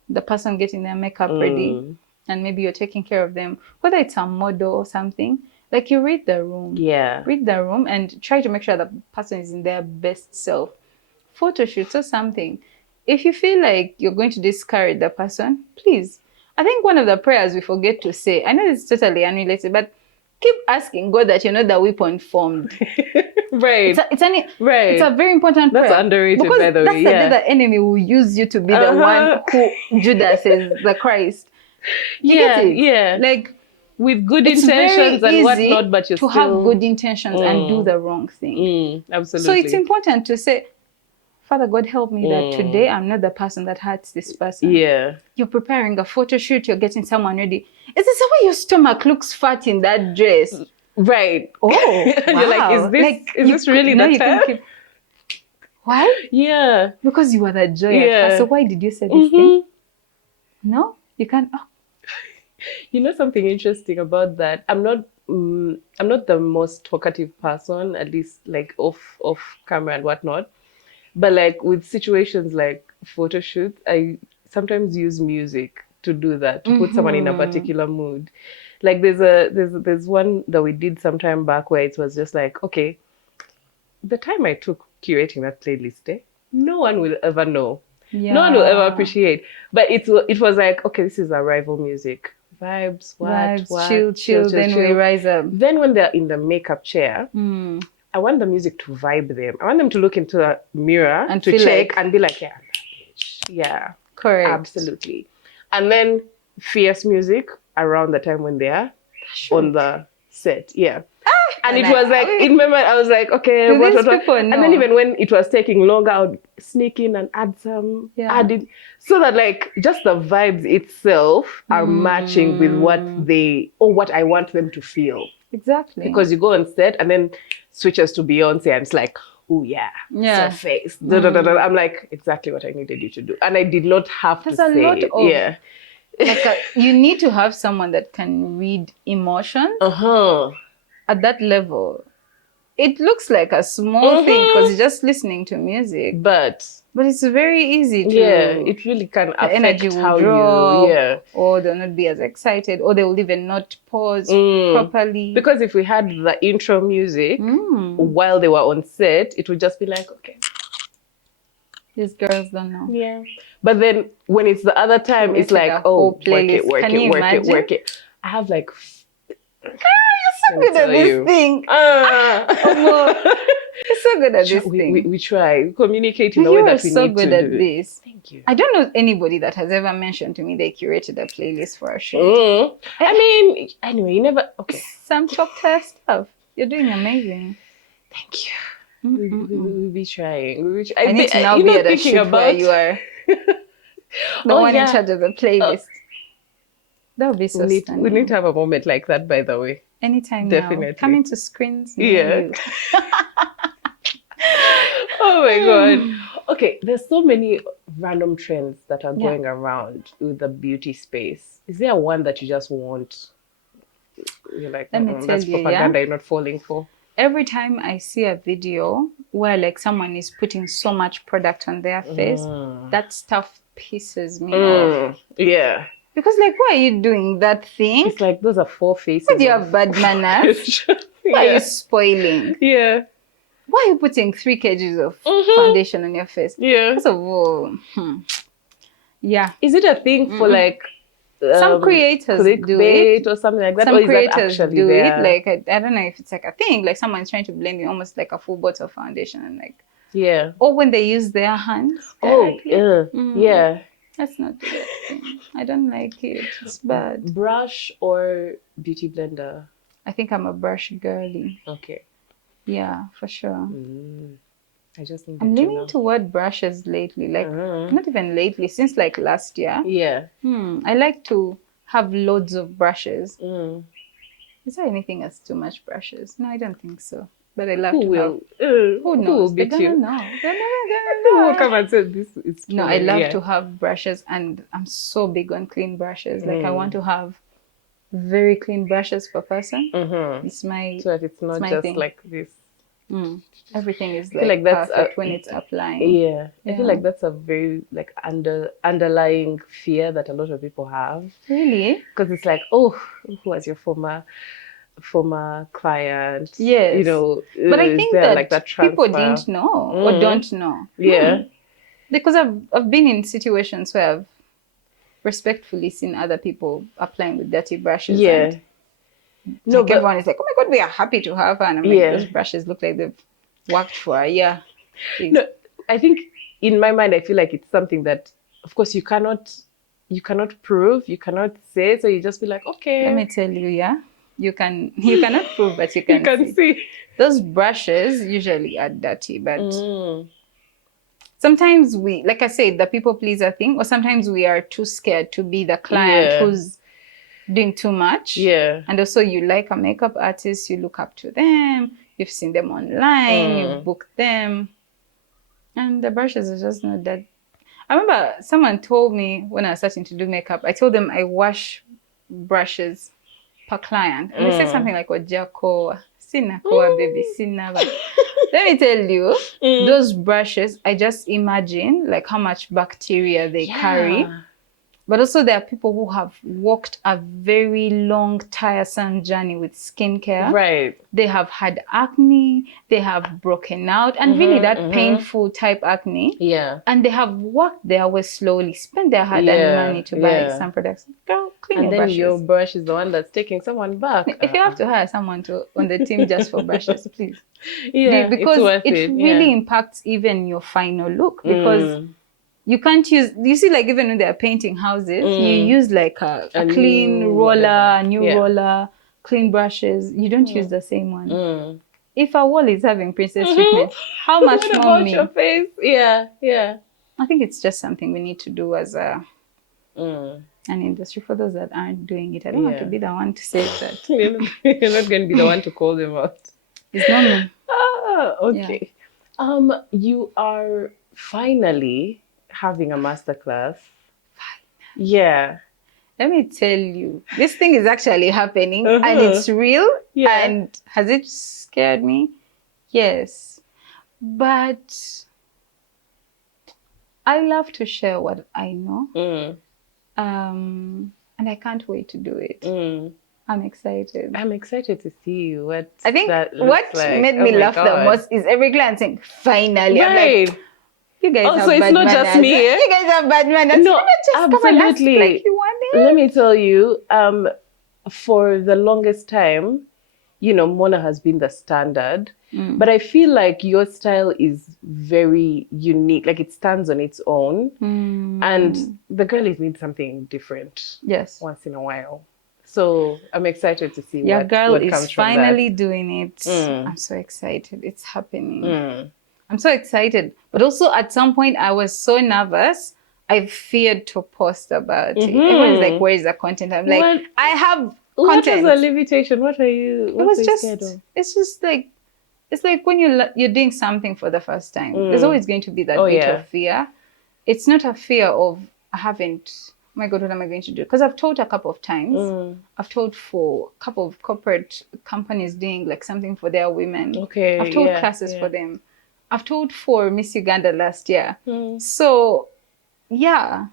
the person getting their makeup ready, and maybe you're taking care of them, whether it's a model or something, like you read the room. Yeah. Read the room and try to make sure the person is in their best self. Photo shoots or something. If you feel like you're going to discourage the person, please. I think one of the prayers we forget to say, I know it's totally unrelated, but keep asking God that you're not the weapon formed. Right. It's a very important prayer. That's underrated, because by the way. That's the day the enemy will use you to be the one who Judas is the Christ. You get it? Yeah. Like, with good intentions and whatnot, but you're to have good intentions and do the wrong thing. Absolutely. So it's important to say, Father God, help me that today I'm not the person that hurts this person. Yeah. You're preparing a photo shoot, you're getting someone ready. Is this the way your stomach looks fat in that dress? Right. Oh, wow. You're like, is this really the time? Why? Yeah. Because you were the joy at first. So why did you say this thing? No, you can't. Oh. You know something interesting about that? I'm not the most talkative person, at least like off camera and whatnot. But like with situations like photo shoots, I sometimes use music to do that, to put someone in a particular mood. Like there's one that we did some time back where it was just like, okay, the time I took curating that playlist, no one will ever know. Yeah. No one will ever appreciate. But it was like, okay, this is arrival music. Vibes, chill. Then we rise up. Then when they're in the makeup chair, I want the music to vibe them. I want them to look into the mirror and to check and be like, yeah, correct, absolutely. And then fierce music around the time when they are on the set, And it was like, in my mind, I was like, okay, what? And then even when it was taking longer, I would sneak in and add some, so that like just the vibes itself are matching with what I want them to feel. Exactly. Because you go on set and then switches to Beyonce and it's like, oh yeah, surface. I'm like, exactly what I needed you to do. And I did not have to say it. Like you need to have someone that can read emotion at that level. It looks like a small thing because you're just listening to music. But it's very easy to... Yeah, it really can affect energy will how drop, you... Or they'll not be as excited, or they will even not pause properly. Because if we had the intro music while they were on set, it would just be like, okay. These girls don't know. Yeah. But then when it's the other time, it's like, oh, work it. I have like... You're so good at this thing. You're so good at this thing. We try. We communicate in the way that we need to do. You're so good at this. Thank you. I don't know anybody that has ever mentioned to me they curated a playlist for a shoot. I mean, anyway, you never... Okay. Some top-tier stuff. You're doing amazing. Thank you. We'll be trying. I need to now be at a shoot where you are the one in charge of the playlist. That would be so stunning. We need to have a moment like that, by the way. Anytime Definitely. now. Coming to screens. Yeah. Oh my God. Okay, there's so many random trends that are going around with the beauty space. Is there one that you just want? You're like, Let me tell that's you, propaganda you're not falling for. Every time I see a video where like someone is putting so much product on their face, that stuff pisses me off. Yeah. Because like, why are you doing that thing? It's like those are 4 faces. But you have bad manners. Why are you spoiling? Yeah. Why are you putting 3 kgs of foundation on your face? Yeah. First of all, yeah. Is it a thing for like some creators do it or something like that? Some or is creators that do there? it. Like I don't know if it's like a thing. Like someone's trying to blend you almost like a full bottle of foundation and like or when they use their hands. Yeah. Let's not do that thing. I don't like it. It's bad. Brush or beauty blender? I think I'm a brush girly. Okay. Yeah, for sure. I just need I'm leaning toward brushes lately. Like not even lately, since like last year. Yeah. I like to have loads of brushes. Is there anything that's too much brushes? No, I don't think so. But I love to have. Who knows? Who will They're beat gonna you? know. They're never gonna Who know. will come and say this? It's No, I love to have brushes, and I'm so big on clean brushes. Like I want to have very clean brushes per person. It's my so that it's not just thing. like this. Everything is like that's perfect when it's applying. Yeah, I feel like that's a very like underlying fear that a lot of people have. Really? Because it's like, oh, who was your former client? Yes. You know, but I think that, like that people didn't know or don't know. Yeah. Because I've been in situations where I've respectfully seen other people applying with dirty brushes. Yeah. No, like everyone is like, oh my God, we are happy to have her. And I'm like, those brushes look like they've worked for a year. Please. No, I think in my mind, I feel like it's something that, of course, you cannot prove, you cannot say. So you just be like, okay. Let me tell you, you cannot prove, but you can see. Those brushes usually are dirty, but sometimes we, like I said, the people pleaser thing, or sometimes we are too scared to be the client who's doing too much. Yeah. And also you like a makeup artist, you look up to them, you've seen them online, you've booked them. And the brushes are just not that. I remember someone told me when I was starting to do makeup, I told them I wash brushes per client. And they said something like, Ojako, Sinakoa, baby, Sinava. Let me tell you, those brushes, I just imagine like how much bacteria they carry. But also there are people who have walked a very long, tiresome journey with skincare. Right. They have had acne, they have broken out, and really that painful type acne. Yeah. And they have worked their way slowly, spent their hard-earned money to buy some products. Girl, clean your brushes. And then your brush is the one that's taking someone back. If you have to hire someone on the team just for brushes, please. Yeah, because it really impacts even your final look. Because you can't use, you see, like even when they're painting houses, you use like a clean roller, a new roller, clean brushes. You don't use the same one. If a wall is having princess treatment, how much more about me? Your face? Yeah, yeah. I think it's just something we need to do as an industry. For those that aren't doing it, I don't want to be the one to say that. You're not going to be the one to call them out. It's not me. Ah, okay. Yeah. You are finally having a masterclass. Yeah. Let me tell you, this thing is actually happening and it's real. Yeah. And has it scared me? Yes. But I love to share what I know. And I can't wait to do it. I'm excited. I'm excited to see you. What I think what made me laugh the most is every client saying, finally. Right. I'm like, you guys have so bad it's not manners. just me. Eh? You guys have bad manners. No, just absolutely. Like you want it. Let me tell you, for the longest time, you know, Mona has been the standard. But I feel like your style is very unique. Like it stands on its own. And the girlies need something different. Yes. Once in a while. So I'm excited to see what girl what is comes from finally that. doing it. I'm so excited. It's happening. I'm so excited. But also at some point I was so nervous. I feared to post about it. Everyone's like, where is the content? I'm like, I have What was content. the limitation? What are you? It What was were you just, scared of? it's like when you're doing something for the first time. There's always going to be that Oh, bit yeah. of fear. It's not a fear of I haven't. Oh my God, what am I going to do? Because I've taught a couple of times. I've taught for a couple of corporate companies doing like something for their women. Okay. I've taught yeah, classes yeah. for them. I've taught for Miss Uganda last year. So yeah,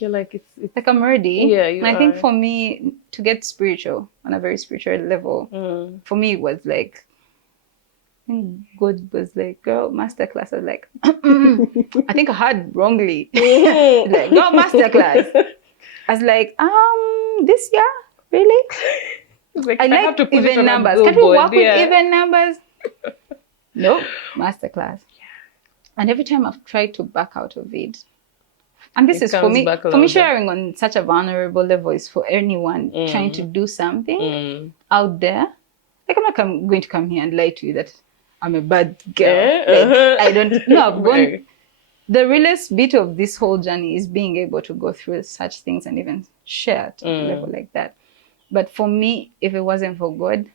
You're like it's like I'm ready. Yeah, you And I think are. for me to get spiritual on a very spiritual level, for me it was like, I think God was like, girl, masterclass. I was like, I think I heard wrongly. Like, go masterclass. I was like, this year? Really? It's like, I if have like to put it even on a numbers. Can we billboard, work with yeah. even numbers? Nope, masterclass. And every time I've tried to back out of it, and this It is for comes me, back for me louder. sharing on such a vulnerable level is for anyone trying to do something out there. Like I'm not going to come here and lie to you that I'm a bad girl. Like I don't know. I've gone. Right. The realest bit of this whole journey is being able to go through such things and even share at a level like that. But for me, if it wasn't for God,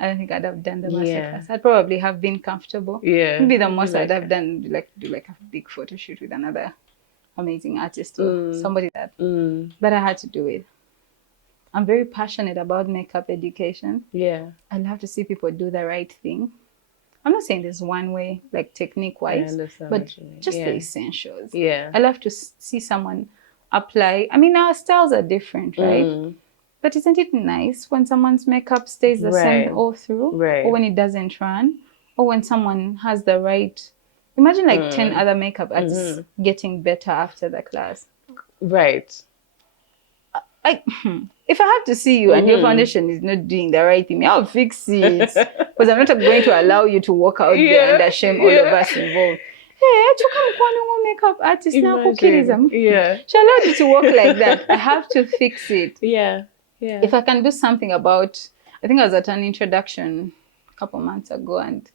I don't think I'd have done the masterclass. I'd probably have been comfortable. Yeah. Maybe the most I'd have done do like a big photo shoot with another amazing artist or somebody that. But I had to do it. I'm very passionate about makeup education. Yeah. I love to see people do the right thing. I'm not saying there's one way, like technique-wise, but just the essentials. Yeah. I love to see someone apply. I mean, our styles are different, right? But isn't it nice when someone's makeup stays the same all through? Right. Or when it doesn't run? Or when someone has the right... Imagine like 10 other makeup artists getting better after the class. Right. If I have to see you and your foundation is not doing the right thing, I'll fix it. Because I'm not going to allow you to walk out there and shame all of us involved. Hey, makeup artist now cookies. Yeah. She allowed you to walk like that. I have to fix it. Yeah. Yeah. If I can do something about, I think I was at an introduction a couple months ago and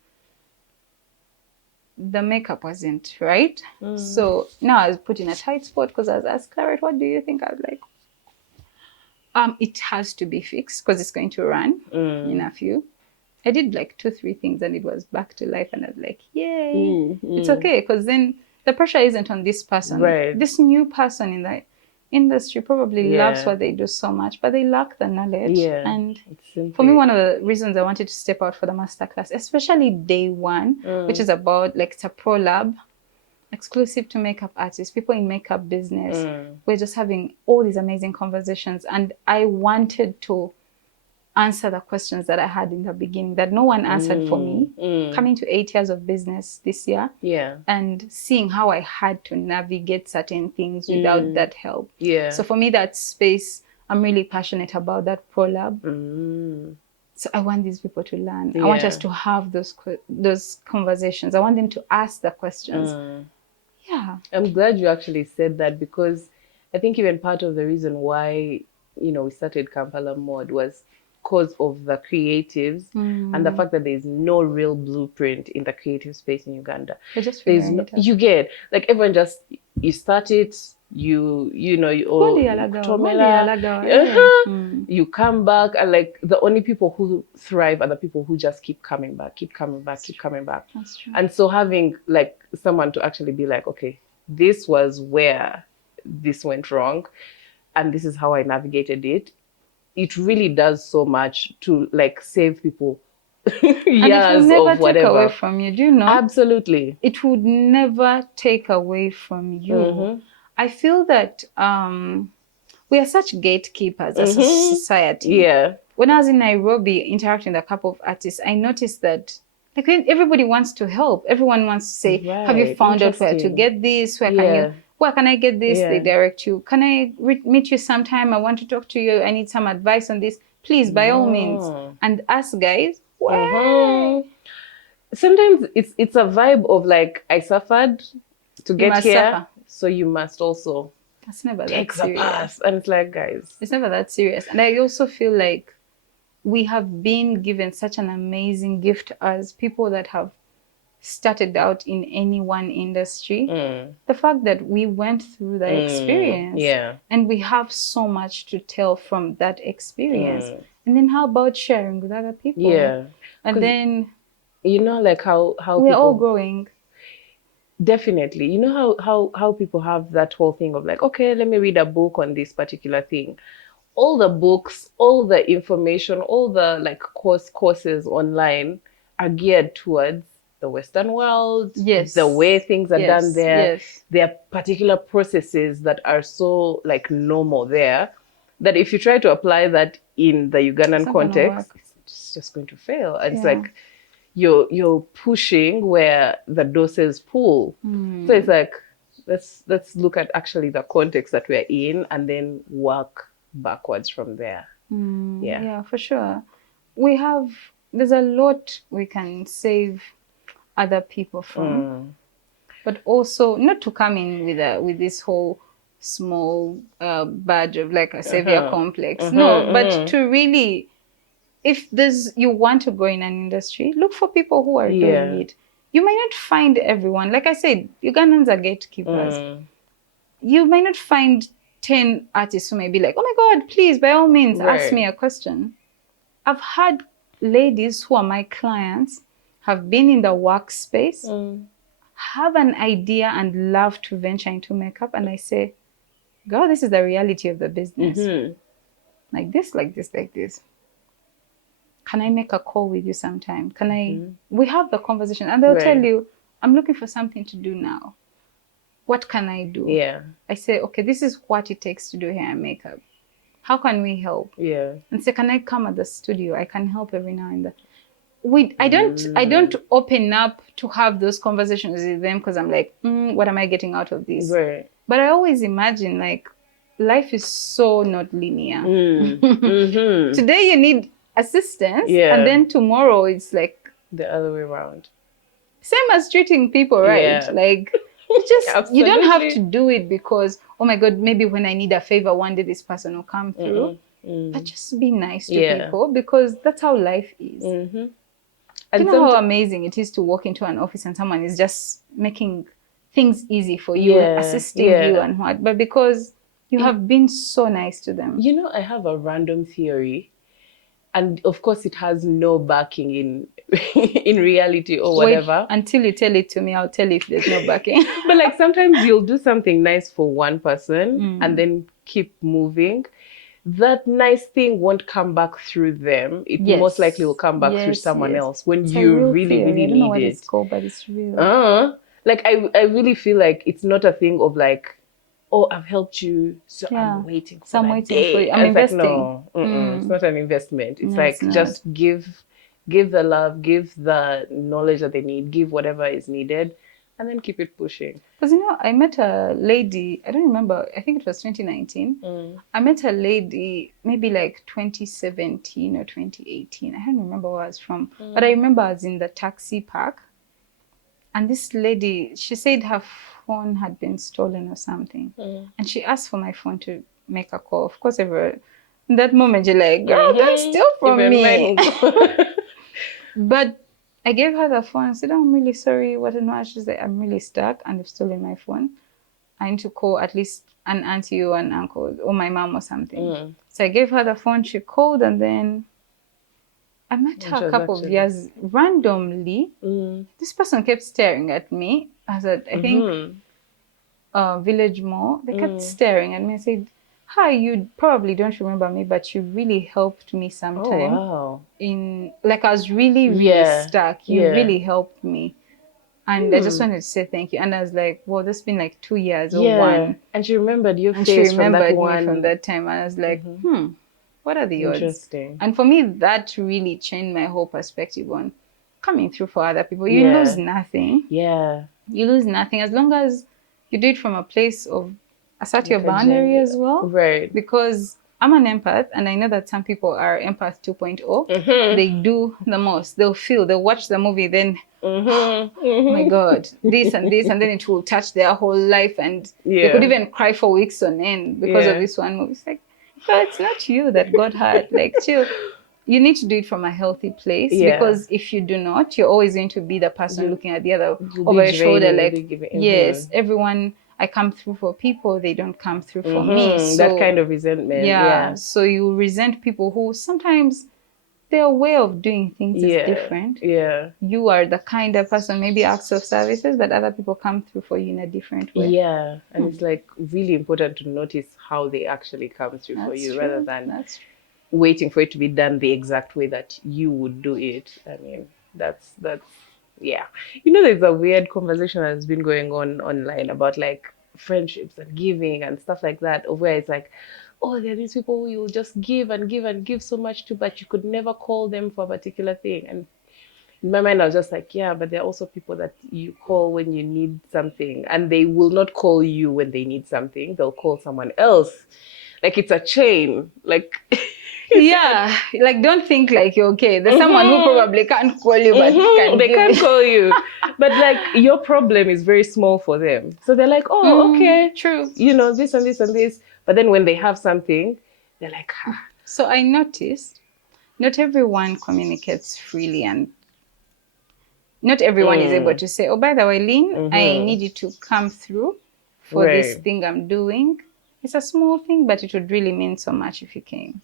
the makeup wasn't right. So now I was put in a tight spot because I was asked, Claret, what do you think? I was like, it has to be fixed because it's going to run in a few. I did like 2-3 things and it was back to life and I was like, yay, it's okay. Because then the pressure isn't on this person. Right. This new person in the industry probably loves what they do so much, but they lack the knowledge. Yeah. And for me, one of the reasons I wanted to step out for the masterclass, especially day one, which is about like it's a pro lab, exclusive to makeup artists, people in makeup business. We're just having all these amazing conversations. And I wanted to answer the questions that I had in the beginning that no one answered for me. Coming to 8 years of business this year. Yeah. And seeing how I had to navigate certain things without that help. Yeah. So for me, that space, I'm really passionate about that pro lab. So I want these people to learn. I want us to have those conversations. I want them to ask the questions. Yeah. I'm glad you actually said that because I think even part of the reason why, we started Kampala Mode was because of the creatives and the fact that there's no real blueprint in the creative space in Uganda. There's no, you get like everyone just you start it, you come back, and like the only people who thrive are the people who just keep coming back. That's true. And so having like someone to actually be like, okay, this was where this went wrong and this is how I navigated it. It really does so much to like save people years and it will never of whatever. take away from you. Do you know? Absolutely. It would never take away from you. I feel that we are such gatekeepers as a society. Yeah. When I was in Nairobi interacting with a couple of artists, I noticed that like everybody wants to help. Everyone wants to say, have you found out where to get this? Where can I get this? They direct you. Can I meet you sometime? I want to talk to you. I need some advice on this. Please, by all means. And us guys, sometimes it's a vibe of like, I suffered to get here, so you must also take the path. And it's like, guys, it's never that serious. And I also feel like we have been given such an amazing gift as people that have started out in any one industry. Mm. The fact that we went through that experience, Yeah. and we have so much to tell from that experience. And then how about sharing with other people? Yeah. And then like how we're all people growing. definitely, how people have that whole thing of like, okay, let me read a book on this particular thing. All the books, all the information, all the like courses online are geared towards the Western world, Yes. the way things are done there. Yes. There are particular processes that are so like normal there that if you try to apply that in the Ugandan context, it's just going to fail. And it's like you're pushing where the doses pull. So it's like let's look at actually the context that we're in and then work backwards from there. Yeah, for sure. There's a lot we can save other people from, but also not to come in with this whole small badge of like a savior complex. No, but to really, if you want to go in an industry, look for people who are doing it. You might not find everyone. Like I said, Ugandans are gatekeepers. You might not find 10 artists who may be like, oh my God, please, by all means, ask me a question. I've had ladies who are my clients, have been in the workspace, have an idea and love to venture into makeup. And I say, girl, this is the reality of the business. Like this, like this, like this. Can I make a call with you sometime? We have the conversation and they'll tell you, I'm looking for something to do now. What can I do? Yeah. I say, okay, this is what it takes to do hair and makeup. How can we help? Yeah. And say, can I come at the studio? I can help every now and then. I don't open up to have those conversations with them because I'm like, what am I getting out of this? Right. But I always imagine like life is so not linear. Today you need assistance, and then tomorrow it's like the other way around. Same as treating people, right? Yeah. Like you don't have to do it because, oh my God, maybe when I need a favor one day this person will come through. But just be nice to people because that's how life is. And you know how amazing it is to walk into an office and someone is just making things easy for you, assisting you and what, but because you have been so nice to them. You know, I have a random theory, and of course it has no backing in in reality or whatever. Wait until you tell it to me, I'll tell you if there's no backing. But like sometimes you'll do something nice for one person and then keep moving. That nice thing won't come back through them. It most likely will come back through someone else when you really, really need it. I don't know what it's called, but it's real. Like I really feel like it's not a thing of like, oh, I've helped you, so I'm waiting for that day. For you. I'm investing. Like, no, it's not an investment. It's like just give the love, give the knowledge that they need, give whatever is needed, and then keep it pushing. Because, you know, I met a lady, I don't remember, I think it was 2019. I met a lady maybe like 2017 or 2018. I don't remember where I was from. But I remember I was in the taxi park. And this lady, she said her phone had been stolen or something. And she asked for my phone to make a call. Of course, in that moment, you're like, girl, don't steal from me. But I gave her the phone and said, oh, I'm really sorry. What and what? She's like, I'm really stuck and they've stolen my phone. I need to call at least an auntie or an uncle or my mom or something. So I gave her the phone. She called and then I met her a couple of years randomly. This person kept staring at me. I said, I think Village Mall. They kept staring at me and said, hi, you probably don't remember me, but you really helped me sometime. Oh, wow. Like I was really, really stuck. You really helped me. And I just wanted to say thank you. And I was like, well, this has been like 2 years or one. And she remembered your and face she remembered from that one. Me from that time. And I was like, what are the odds? Interesting. And for me, that really changed my whole perspective on coming through for other people. You lose nothing. Yeah. You lose nothing as long as you do it from a place of assert your boundary as well. Right. Because I'm an empath and I know that some people are empath 2.0. They do the most. They'll watch the movie, then, oh my God, this, and then it will touch their whole life. And they could even cry for weeks on end because of this one movie. It's like, but it's not you that got hurt. Like, chill. you need to do it from a healthy place, because if you do not, you're always going to be the person looking at the other over your shoulder, like, yes, everyone, I come through for people, they don't come through for me. So that kind of resentment. Yeah. So you resent people who sometimes their way of doing things is different. Yeah. You are the kind of person, maybe acts of services, but other people come through for you in a different way. Yeah. And it's like really important to notice how they actually come through for you, rather than waiting for it to be done the exact way that you would do it. I mean, that's yeah. You know, there's a weird conversation that's been going on online about like friendships and giving and stuff like that, of where it's like, oh, there are these people who you'll just give and give and give so much to, but you could never call them for a particular thing. And in my mind, I was just like, yeah, but there are also people that you call when you need something, and they will not call you when they need something. They'll call someone else. Like, it's a chain. Like, yeah, like, don't think like you're okay. There's someone who probably can't call you, but they can't call you. But like, your problem is very small for them. So they're like, oh, okay, true. You know, this and this and this. But then when they have something, they're like, ah. So I noticed not everyone communicates freely, and not everyone is able to say, oh, by the way, Lynn, I need you to come through for this thing I'm doing. It's a small thing, but it would really mean so much if you came.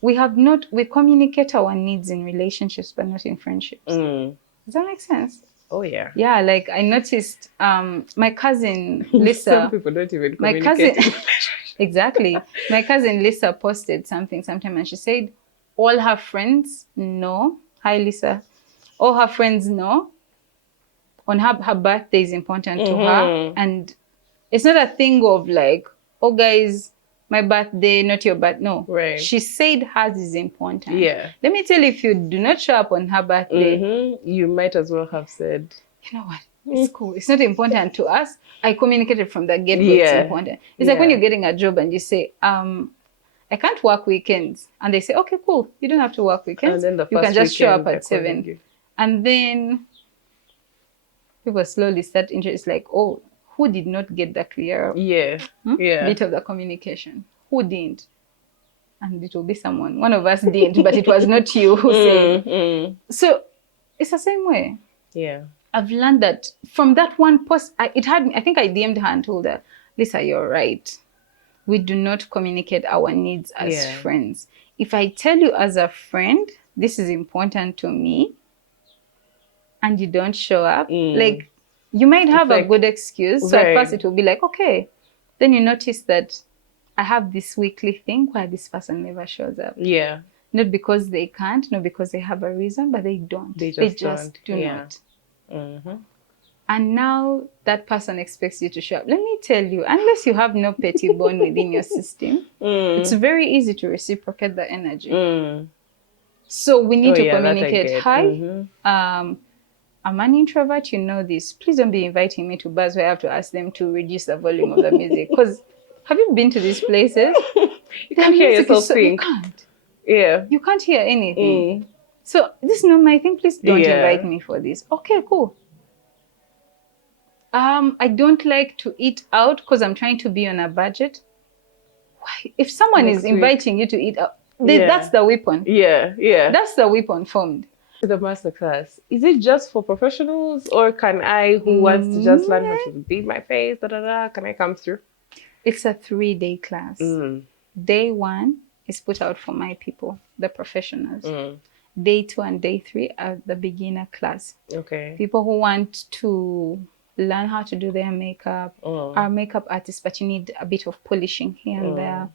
We communicate our needs in relationships, but not in friendships. Does that make sense? Oh, yeah. Yeah, like I noticed my cousin Lisa. Some people don't even communicate. Exactly. My cousin Lisa posted something sometime, and she said all her friends know. Hi, Lisa. All her friends know on her birthday is important to her. And it's not a thing of like, oh, guys, my birthday, not your birthday. No. Right. She said hers is important. Yeah. Let me tell you, if you do not show up on her birthday, you might as well have said, you know what? It's cool. It's not important to us. I communicated from the get-go. It's important. It's like when you're getting a job and you say, I can't work weekends. And they say, okay, cool. You don't have to work weekends. And then you can just show up at 7. And then people slowly start interested. It's like, oh, who did not get the clear bit of the communication? Who didn't? And it will be someone. One of us didn't, but it was not you who said. So it's the same way. Yeah. I've learned that from that one post, I think I DM'd her and told her, Lisa, you're right. We do not communicate our needs as friends. If I tell you as a friend, this is important to me, and you don't show up, like, you might have a good excuse. So at first it will be like, okay. Then you notice that I have this weekly thing where this person never shows up. Yeah. Not because they can't, not because they have a reason, but they don't. They just do not. And now that person expects you to show up. Let me tell you, unless you have no petty bone within your system, it's very easy to reciprocate the energy. So we need to communicate. Hi, I'm an introvert, you know this. Please don't be inviting me to bars where I have to ask them to reduce the volume of the music. Because have you been to these places? You can't hear yourself sing. You can't. Yeah. You can't hear anything. So this is not my thing. Please don't invite me for this. Okay, cool. I don't like to eat out because I'm trying to be on a budget. Why? If someone is inviting you to eat out, that's the weapon. Yeah. That's the weapon formed. The masterclass, is it just for professionals, or can I, who wants to just learn how to beat my face, can I come through? It's a 3-day class. Day 1 is put out for my people, the professionals. Day 2 and day 3 are the beginner class. Okay. People who want to learn how to do their makeup, are makeup artists, but you need a bit of polishing here and there.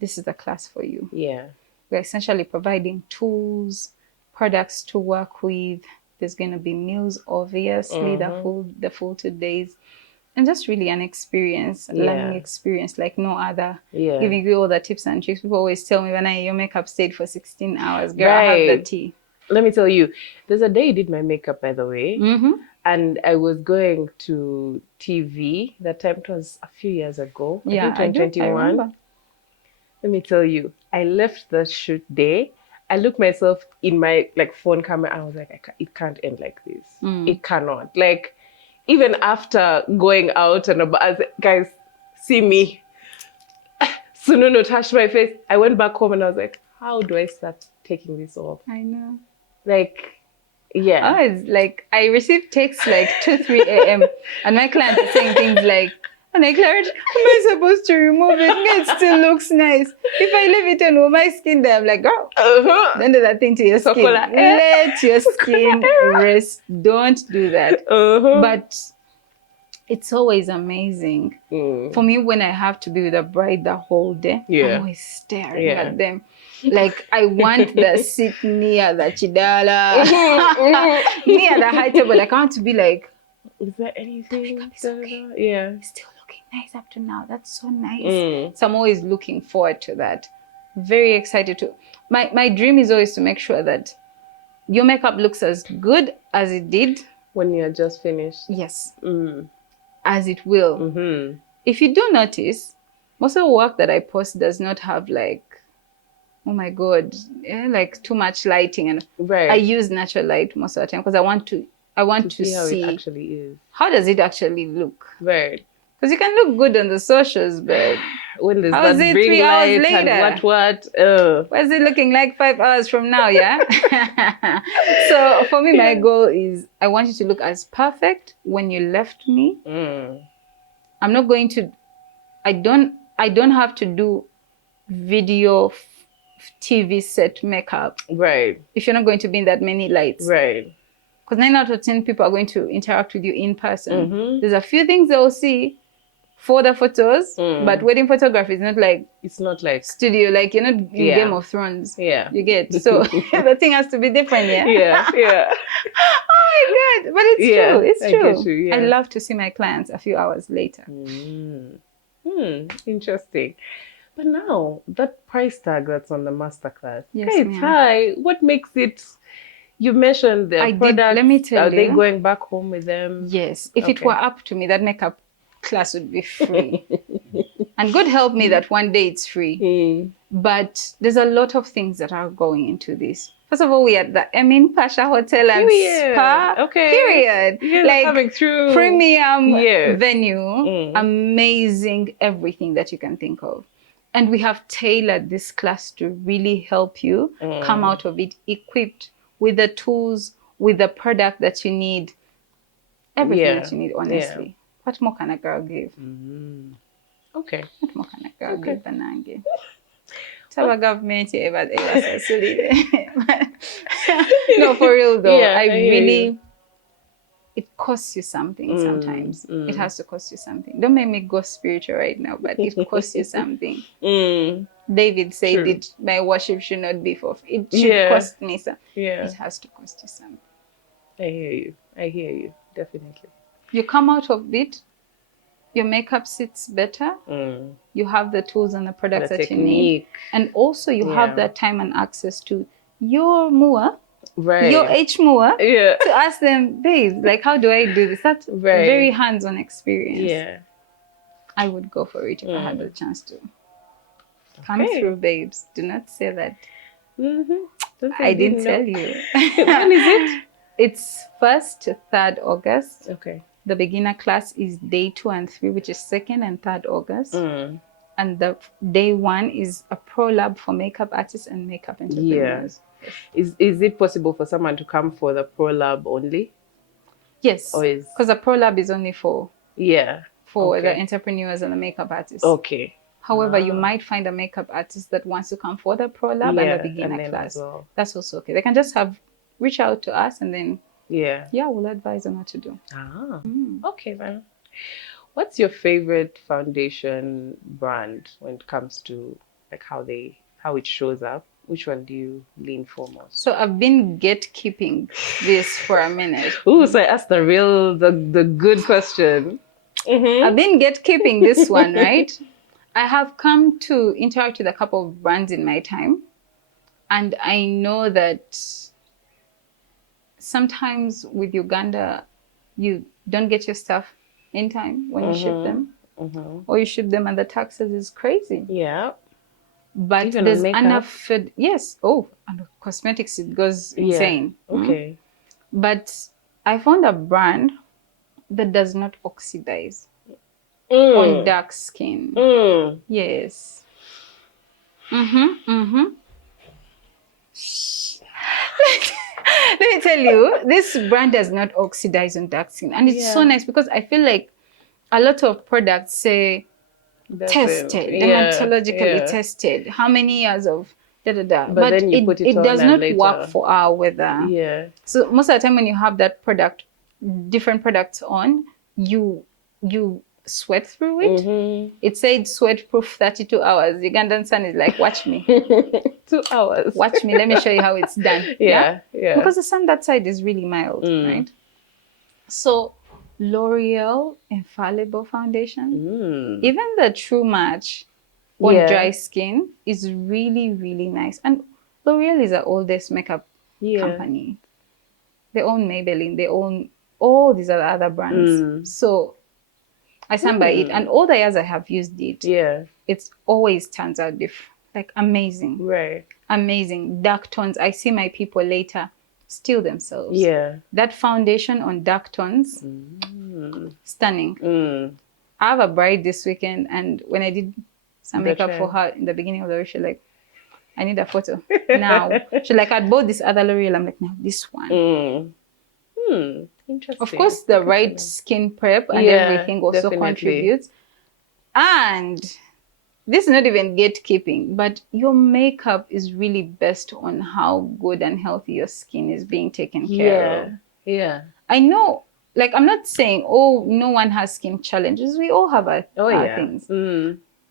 This is the class for you. Yeah. We're essentially providing tools, products to work with. There's going to be meals, obviously, the full 2 days. And just really an experience, learning experience like no other. Giving you all the tips and tricks. People always tell me, when your makeup stayed for 16 hours, girl, I have the tea. Let me tell you, there's a day you did my makeup, by the way. And I was going to TV. That time, it was a few years ago. I think 2021. Let me tell you, I left the shoot day. I looked myself in my phone camera. I was like, it can't end like this. It cannot. Like, even after going out and about, guys, see me. Sununu touched my face. I went back home and I was like, how do I start taking this off. I know. Like, yeah. Oh, it's like I receive texts like 2, 3 a.m. and my clients are saying things like, and I Claret, am I supposed to remove it? It still looks nice. If I leave it on, will my skin there? I'm like, girl, don't do that thing to your skin. Let your skin rest. Don't do that. But it's always amazing. For me, when I have to be with a bride the whole day, I'm always staring at them. Like, I want the seat near the chidala, near the high table. Like, I want to be like, is there anything? Okay. Yeah. It's still looking nice up to now. That's so nice. So I'm always looking forward to that. Very excited to. My dream is always to make sure that your makeup looks as good as it did when you're just finished. Yes. As it will. If you do notice, most of the work that I post does not have like, oh my God, like too much lighting. And I use natural light most of the time because I want to see how it actually is. How does it actually look? Right. Because you can look good on the socials, but when there's how is it 3 hours later? And what? Why is it looking like 5 hours from now? Yeah. So for me, my goal is I want you to look as perfect when you left me. I'm not going to. I don't have to do video, TV set makeup. Right. If you're not going to be in that many lights. Right. Because 9 out of 10 people are going to interact with you in person. There's a few things they'll see for the photos, but wedding photography is not like, it's not like studio, like you're not in Game of Thrones. Yeah. You get, so the thing has to be different, yeah? Yeah. Oh my God. But it's true. It's true. Get you, yeah. I love to see my clients a few hours later. Interesting. But now, that price tag that's on the Masterclass, it's high. What makes it... You mentioned their products. Let me tell you. Are they going back home with them? Yes. If it were up to me, that makeup class would be free. And God help me that one day it's free. But there's a lot of things that are going into this. First of all, we are at the Emin Pasha Hotel and Spa. Okay. Period. You're like coming through. Premium venue. Amazing everything that you can think of. And we have tailored this class to really help you come out of it equipped with the tools, with the product that you need, everything that you need, honestly. Yeah. What more can a girl give? Okay. What more can a girl give, Banange? Tell a government ever No, for real though. Yeah, I really, it costs you something sometimes. It has to cost you something. Don't make me go spiritual right now, but it costs you something. David said it, my worship should not be for free. It should cost me something. Yeah. It has to cost you something. I hear you. Definitely. You come out of it, your makeup sits better. You have the tools and the products that you need. And also you have that time and access to your MUA, your HMUA, to ask them, babe, like, how do I do this? That's very hands-on experience. Yeah. I would go for it if I had the chance to. Come through, babes. Do not say that. I didn't tell you. When is it? It's 1st to 3rd August. Okay. The beginner class is day 2 and 3, which is 2nd and 3rd August. And the day 1 is a pro lab for makeup artists and makeup entrepreneurs. Yeah. Is it possible for someone to come for the pro lab only? Yes. Because the pro lab is only for the entrepreneurs and the makeup artists. Okay. However, you might find a makeup artist that wants to come for the pro lab and the beginner class. Well. That's also okay. They can just reach out to us and then we'll advise on what to do. Okay then. What's your favorite foundation brand when it comes to like how it shows up? Which one do you lean for most? So I've been gatekeeping this for a minute. Ooh, so I asked the good question. I've been gatekeeping this one, right? I have come to interact with a couple of brands in my time. And I know that sometimes with Uganda, you don't get your stuff in time when you ship them. Or you ship them and the taxes is crazy. Yeah. But even there's enough... Yes. Oh, and cosmetics, it goes insane. Okay. But I found a brand that does not oxidize on dark skin. Yes. Let me tell you, this brand does not oxidize on dark skin. And it's so nice because I feel like a lot of products say tested, dermatologically tested, how many years of but then you put it on does not later work for our weather. Yeah. So most of the time when you have that product, different products on, you sweat through it. It said sweat proof 32 hours. Ugandan sun is like, watch me. 2 hours. Watch me. Let me show you how it's done. Yeah. Because the sun that side is really mild, right? So L'Oreal Infallible Foundation, even the True Match on dry skin is really, really nice. And L'Oreal is the oldest makeup company. They own Maybelline. They own all these other brands. So I stand by it. And all the years I have used it, it always turns out like amazing. Right. Amazing. Dark tones. I see my people later steal themselves. Yeah. That foundation on dark tones, stunning. I have a bride this weekend, and when I did some makeup for her in the beginning of the week, she's like, I need a photo now. She's like, I bought this other L'Oreal. I'm like, no, this one. Interesting. Of course, the right skin prep and everything also contributes. And this is not even gatekeeping, but your makeup is really based on how good and healthy your skin is being taken care of. Yeah. I know, like, I'm not saying, oh, no one has skin challenges. We all have our things.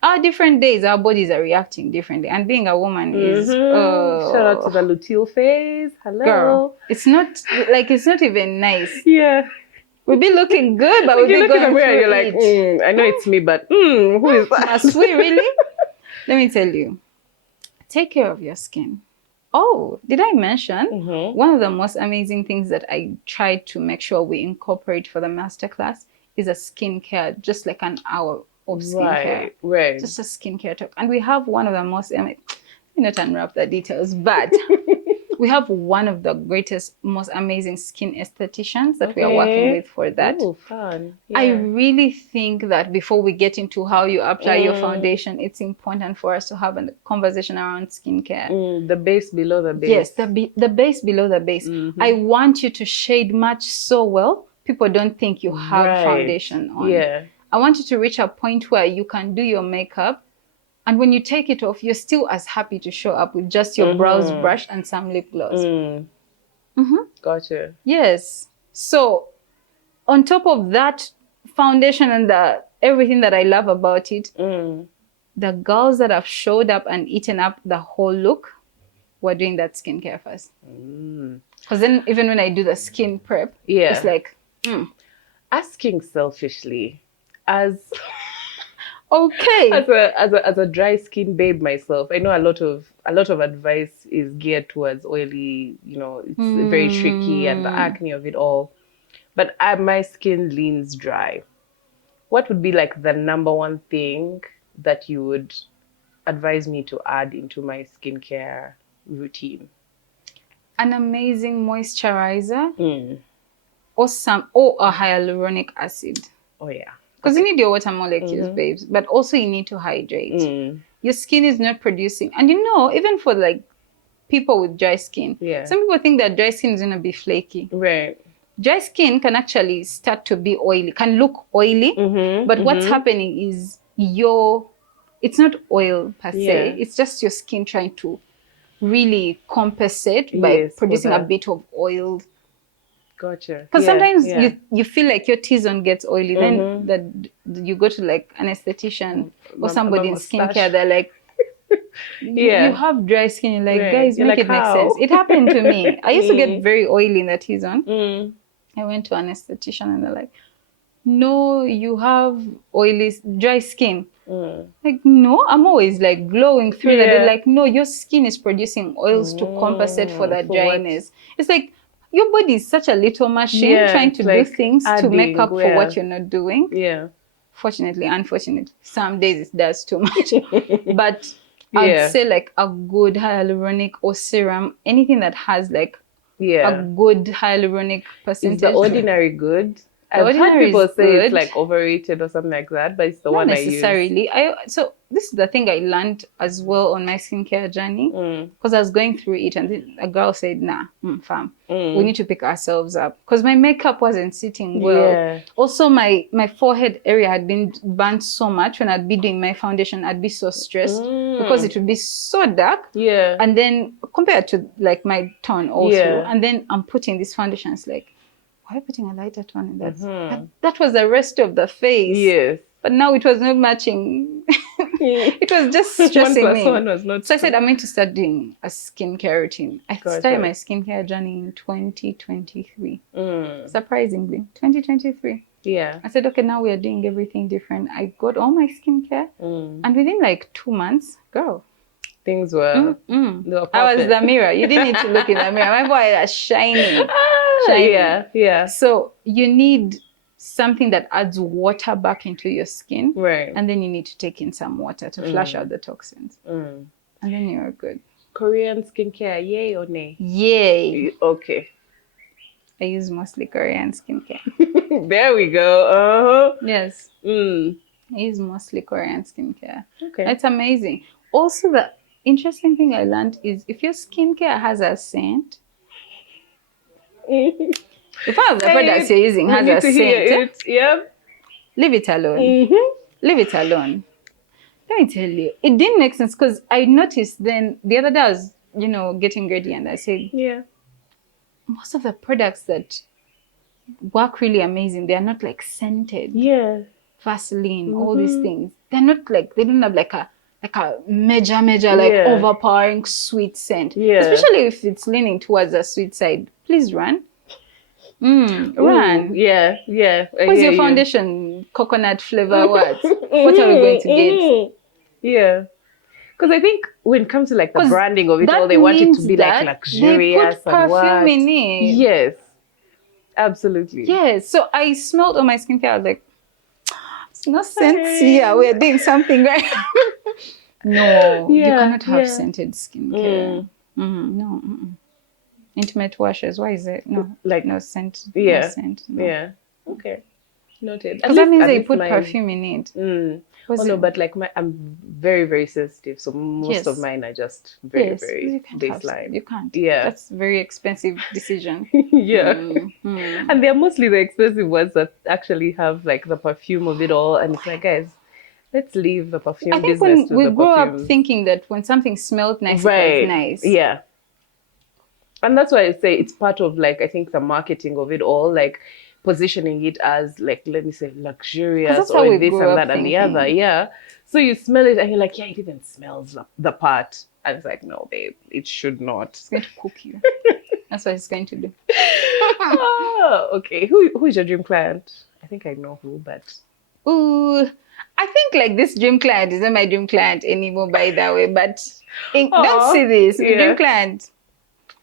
Our different days, our bodies are reacting differently. And being a woman is... Shout out to the luteal phase. Hello. Girl, it's not even nice. Yeah. We'll be looking good, but we'll be going through you're like, I know it's me, but who is that? Must we really? Let me tell you. Take care of your skin. Oh, did I mention? One of the most amazing things that I tried to make sure we incorporate for the masterclass is a skincare, just like an hour of skincare. Right. Just a skincare talk. And we have one of the most, let me not unwrap the details, but we have one of the greatest, most amazing skin estheticians that we are working with for that. Oh, fun. Yeah. I really think that before we get into how you apply your foundation, it's important for us to have a conversation around skincare. The base below the base. Yes, the base below the base. I want you to shade match so well, people don't think you have foundation on. Yeah. I want you to reach a point where you can do your makeup, and when you take it off, you're still as happy to show up with just your brows brushed and some lip gloss. Gotcha. Yes. So on top of that foundation and everything that I love about it, the girls that have showed up and eaten up the whole look were doing that skincare first. Because then even when I do the skin prep, it's like... Asking selfishly, as a dry skin babe myself, I know a lot of advice is geared towards oily, it's very tricky and the acne of it all. But my skin leans dry. What would be like the number one thing that you would advise me to add into my skincare routine? An amazing moisturizer or a hyaluronic acid. Oh yeah. Because you need your water molecules, babes, but also you need to hydrate. Your skin is not producing. And even for like people with dry skin, some people think that dry skin is going to be flaky. Right. Dry skin can actually start to be oily, can look oily, but what's happening is it's not oil per se, it's just your skin trying to really compensate by producing a bit of oil. Gotcha. Because sometimes you feel like your T-zone gets oily, then you go to like an esthetician or somebody in skincare, they're like, you have dry skin. You're like, guys, make it make sense. It happened to me. I used to get very oily in the T-zone. I went to an esthetician and they're like, no, you have dry skin. Like, no, I'm always like glowing through that. They're like, no, your skin is producing oils to compensate for that dryness. It's like, your body is such a little machine trying to do things to make up for what you're not doing. Yeah. Fortunately, unfortunately, some days it does too much. But I'd say like a good hyaluronic or serum, anything that has like a good hyaluronic percentage. Is the ordinary good? I've heard Ordinary people is say it's good. like overrated or something like that, but it's the Not one I use. necessarily. So this is the thing I learned as well on my skincare journey, Mm. because I was going through it, and then a girl said, "Nah, fam, Mm. we need to pick ourselves up," because my makeup wasn't sitting well. Yeah. Also, my forehead area had been burnt so much. When I'd be doing my foundation, I'd be so stressed because it would be so dark. Yeah. And then compared to like my tone also, Yeah. and then I'm putting this foundation. It's like, why are you putting a lighter tone in that? That was the rest of the face. Yes. But now it was not matching. It was just stressing One me. plus one was not. So I said, I'm going to start doing a skincare routine. I Gotcha. started my skincare journey in 2023. Mm. Surprisingly, 2023. Yeah. I said, okay, now we are doing everything different. I got all my skincare. And within like 2 months, girl, Things were. They were I was perfect. the mirror. You didn't need to look in the mirror. My boy was shining. Shining. Yeah. Yeah. So you need something that adds water back into your skin. Right. And then you need to take in some water to flush out the toxins. And then you're good. Korean skincare, yay or nay? Yay. Okay. I use mostly Korean skincare. There we go. Yes. I use mostly Korean skincare. Okay. It's amazing. Also, the interesting thing I learned is if your skincare has a scent, if one of the products you're using has a scent, leave it alone. Leave it alone. Let me tell you, it didn't make sense because I noticed then the other day I was, getting ready and I said, most of the products that work really amazing, they are not like scented. Yeah. Vaseline, all these things. They're not like, they don't have like a major like overpowering sweet scent. Yeah. Especially if it's leaning towards the sweet side. Please run. Run. Yeah. What's your foundation? Coconut flavor what? What are we going to get? Yeah. Because I think when it comes to like the branding of it all, they want it to be like luxurious. They put perfume in it. Yes. Absolutely. Yes. So I smelled on my skincare. I was like, it's no sense here. We're doing something right. No, you cannot have scented skincare. No. Intimate washes. Why is it? No, like no scent. Yeah. No scent. No. Yeah. Okay. Noted. Because that means they put perfume in it. No, but like I'm very, very sensitive. So most of mine are just very, very baseline. You can't. Yeah. That's a very expensive decision. And they're mostly the expensive ones that actually have like the perfume of it all. And it's like, guys, let's leave the perfume business to the perfume. We grow up thinking that when something smelled nice, it was nice. Yeah. And that's why I say it's part of like, I think the marketing of it all, like positioning it as like, let me say luxurious or this and that and the other. Yeah. So you smell it and you're like, yeah, it even smells the part. And it's like, no, babe, it should not. It's going to cook you. That's what it's going to do. Oh, okay. Who is your dream client? I think I know who, but. Ooh, I think like this dream client is not my dream client anymore, by the way. But don't see this. My dream client.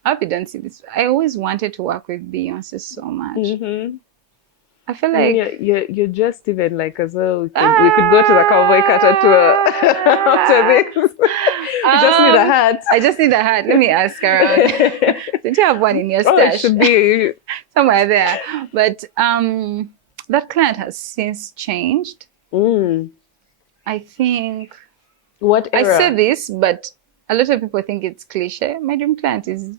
I hope you don't see this. I always wanted to work with Beyonce so much. I feel like you're just even like as well. We could go to the cowboy cutter tour after this. You just need a hat. I just need a hat. Let me ask around. Did you have one in your stash? It should be somewhere there. But that client has since changed. I think. What era? I say this, but a lot of people think it's cliche. My dream client is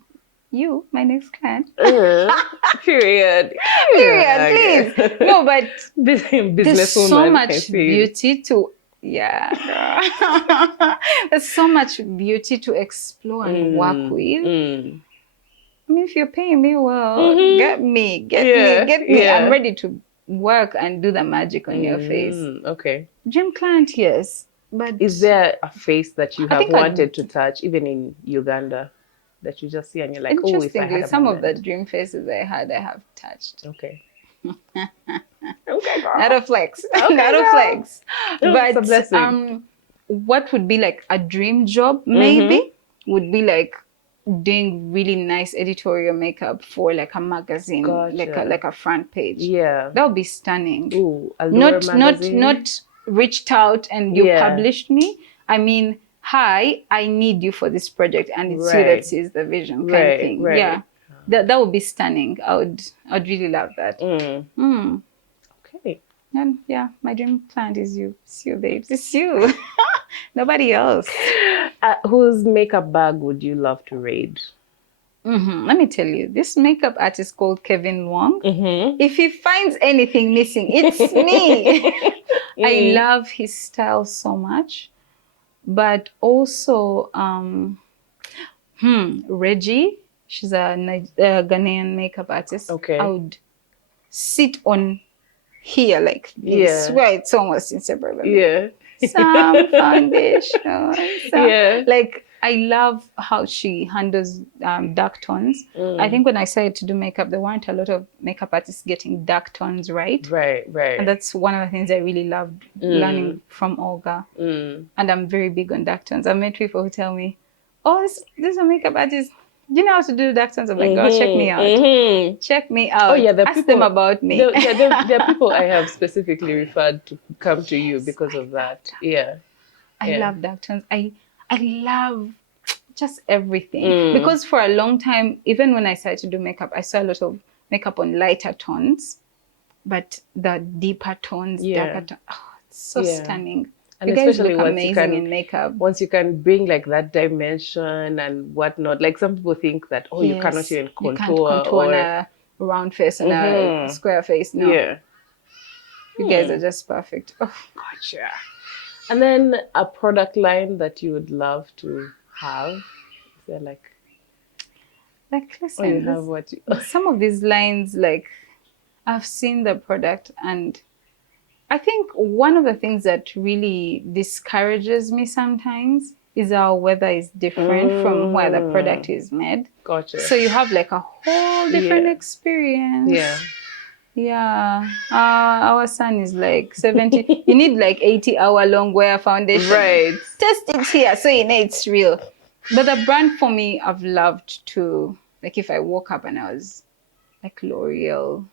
you, my next client. Period. Please. No, but there's so much beauty to there's so much beauty to explore and work with. I mean, if you're paying me well, get me. I'm ready to work and do the magic on your face. Okay. Dream client, yes. But is there a face that you have wanted to touch, even in Uganda, that you just see and you're like, oh, if I had a some moment. of the dream faces I have touched. Okay. Okay, girl. Not a flex. Not a flex. But what would be like a dream job maybe would be like doing really nice editorial makeup for like a magazine, like a front page. Yeah. That would be stunning. Ooh, not reached out and you published me. I mean, hi, I need you for this project, and it's you that sees the vision kind of thing. Yeah. That would be stunning. I would really love that. Okay. And yeah, my dream client is you. It's you, babes. It's you. Nobody else. Whose makeup bag would you love to raid? Let me tell you, this makeup artist called Kevin Wong. If he finds anything missing, it's me. I love his style so much. But also, Reggie, she's a Ghanaian makeup artist. Okay. I would sit on here like this. Yeah. Where it's almost inseparable. Yeah. Some foundation. Yeah. Like, I love how she handles dark tones. I think when I started to do makeup, there weren't a lot of makeup artists getting dark tones right. Right. And that's one of the things I really loved learning from Olga. And I'm very big on dark tones. I've met people who tell me, oh, this is a makeup artist. Do you know how to do dark tones? I'm like, girl, check me out. Check me out. Oh, yeah, Ask them about me. There are people I have specifically referred to come to you because of that. Yeah. I love dark tones. I love just everything. Because for a long time, even when I started to do makeup, I saw a lot of makeup on lighter tones, but the deeper tones, darker tones, it's so stunning. And you guys especially look once amazing in makeup. Once you can bring like that dimension and whatnot. Like some people think that, you cannot even contour. You can't contour on a round face and a square face. No. Yeah. You guys are just perfect. Oh. Gotcha. And then a product line that you would love to have? Is there like listen, you have what you... some of these lines, like, I've seen the product, and I think one of the things that really discourages me sometimes is our weather is different from where the product is made. Gotcha. So you have like a whole different experience. Yeah. Yeah. Our sun is like 70. You need like 80-hour long wear foundation. Right. Test it here so you know it's real. But the brand for me, I've loved to, like, if I woke up and I was like L'Oreal.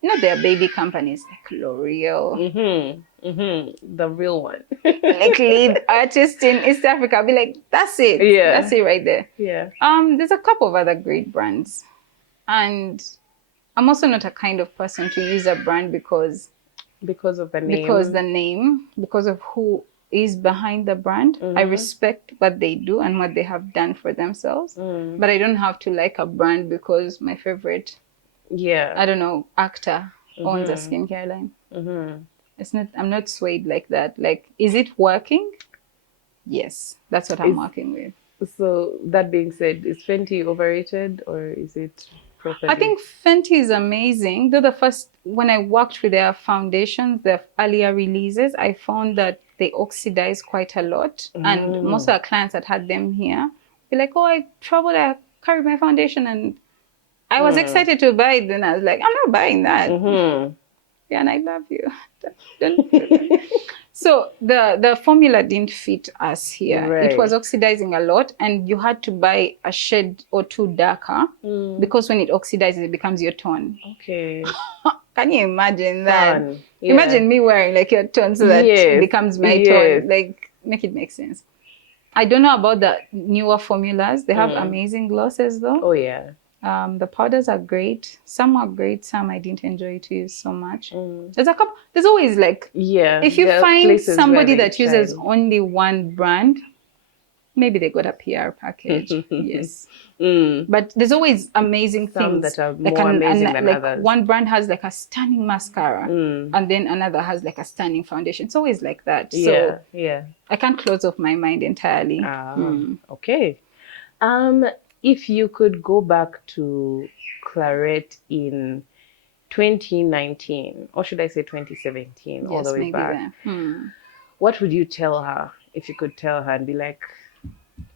You know, there are baby companies like L'Oreal. The real one. Like lead artist in East Africa. I'll be like, that's it. Yeah. That's it right there. Yeah. There's a couple of other great brands. And I'm also not a kind of person to use a brand because of the name. Because of who is behind the brand. I respect what they do and what they have done for themselves. But I don't have to like a brand because my favorite, I don't know, actor owns a skincare line. It's not. I'm not swayed like that. Like, is it working? Yes, that's what I'm working with. So that being said, is Fenty overrated or is it properly? I think Fenty is amazing. Though when I worked with their foundations, their earlier releases, I found that they oxidize quite a lot. And most of our clients that had them here be like, oh, I traveled, I carried my foundation, and I was excited to buy it. Then I was like, I'm not buying that. Yeah, and I love you. Don't do that. So the formula didn't fit us here. Right. It was oxidizing a lot, and you had to buy a shade or two darker because when it oxidizes, it becomes your tone. Okay. Can you imagine that? Fun. Yeah. Imagine me wearing like your tone so that it becomes my tone. Like, make it make sense. I don't know about the newer formulas. They have amazing glosses though. Oh yeah. The powders are great. Some are great. Some I didn't enjoy to use so much. There's a couple. There's always like, if you find somebody that uses only one brand, maybe they got a PR package. Yes. But there's always amazing Some things. that are more amazing than like others. one brand has like a stunning mascara, and then another has like a stunning foundation. It's always like that. So I can't close off my mind entirely. Okay. If you could go back to Claret in 2019, or should I say 2017, all the way back, what would you tell her if you could tell her and be like,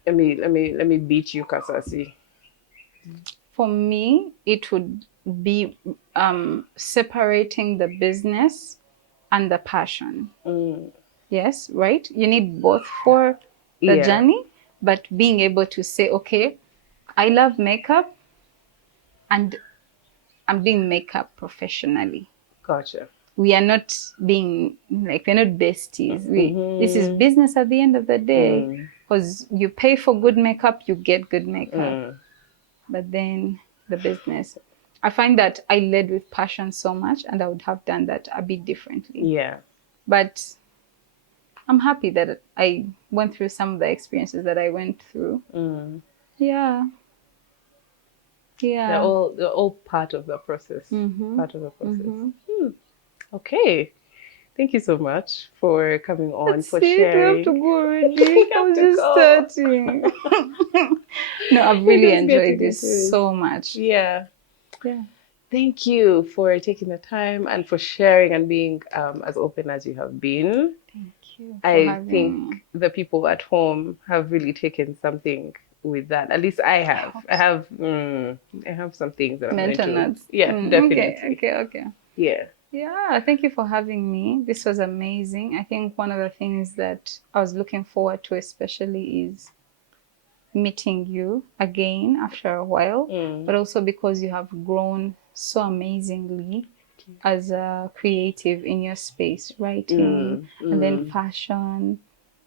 let me beat you, Kasasi? For me, it would be separating the business and the passion. Yes, right? You need both for the journey, but being able to say, okay, I love makeup and I'm doing makeup professionally. Gotcha. We are not being like, we're not besties. This is business at the end of the day, because you pay for good makeup, you get good makeup. But then the business. I find that I led with passion so much, and I would have done that a bit differently. Yeah. But I'm happy that I went through some of the experiences that I went through. Yeah. They're all part of the process. Part of the process. Okay. Thank you so much for coming on, That's for it. sharing. We have to go already. I was just starting. No, I've really enjoyed this so much. Yeah. Yeah. Thank you for taking the time and for sharing and being as open as you have been. Thank you. I think the people at home have really taken something with that. At least I have. I have some things that I'm going to. Notes. Yeah, definitely. Okay. Yeah. Yeah, thank you for having me. This was amazing. I think one of the things that I was looking forward to especially is meeting you again after a while, but also because you have grown so amazingly as a creative in your space, writing and then fashion,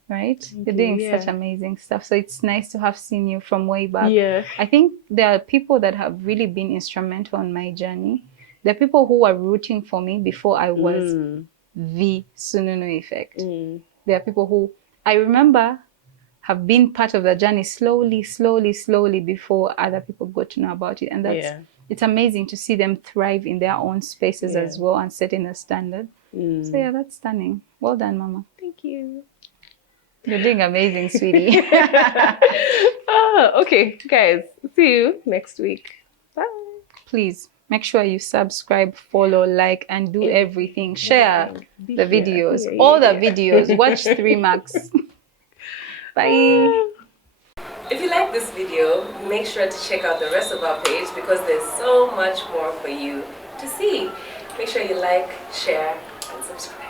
right? You're doing such amazing stuff. So it's nice to have seen you from way back. Yeah. I think there are people that have really been instrumental in my journey. There are people who were rooting for me before I was the Sununu Effect. There are people who I remember have been part of the journey slowly before other people got to know about it. And that's it's amazing to see them thrive in their own spaces as well and setting a standard. So yeah, that's stunning. Well done, Mama. Thank you. You're doing amazing, sweetie. Okay, guys. See you next week. Bye. Please make sure you subscribe, follow, like, and do everything. Share the videos, all the videos. Watch 3 Max. Bye. If you like this video, make sure to check out the rest of our page because there's so much more for you to see. Make sure you like, share, and subscribe.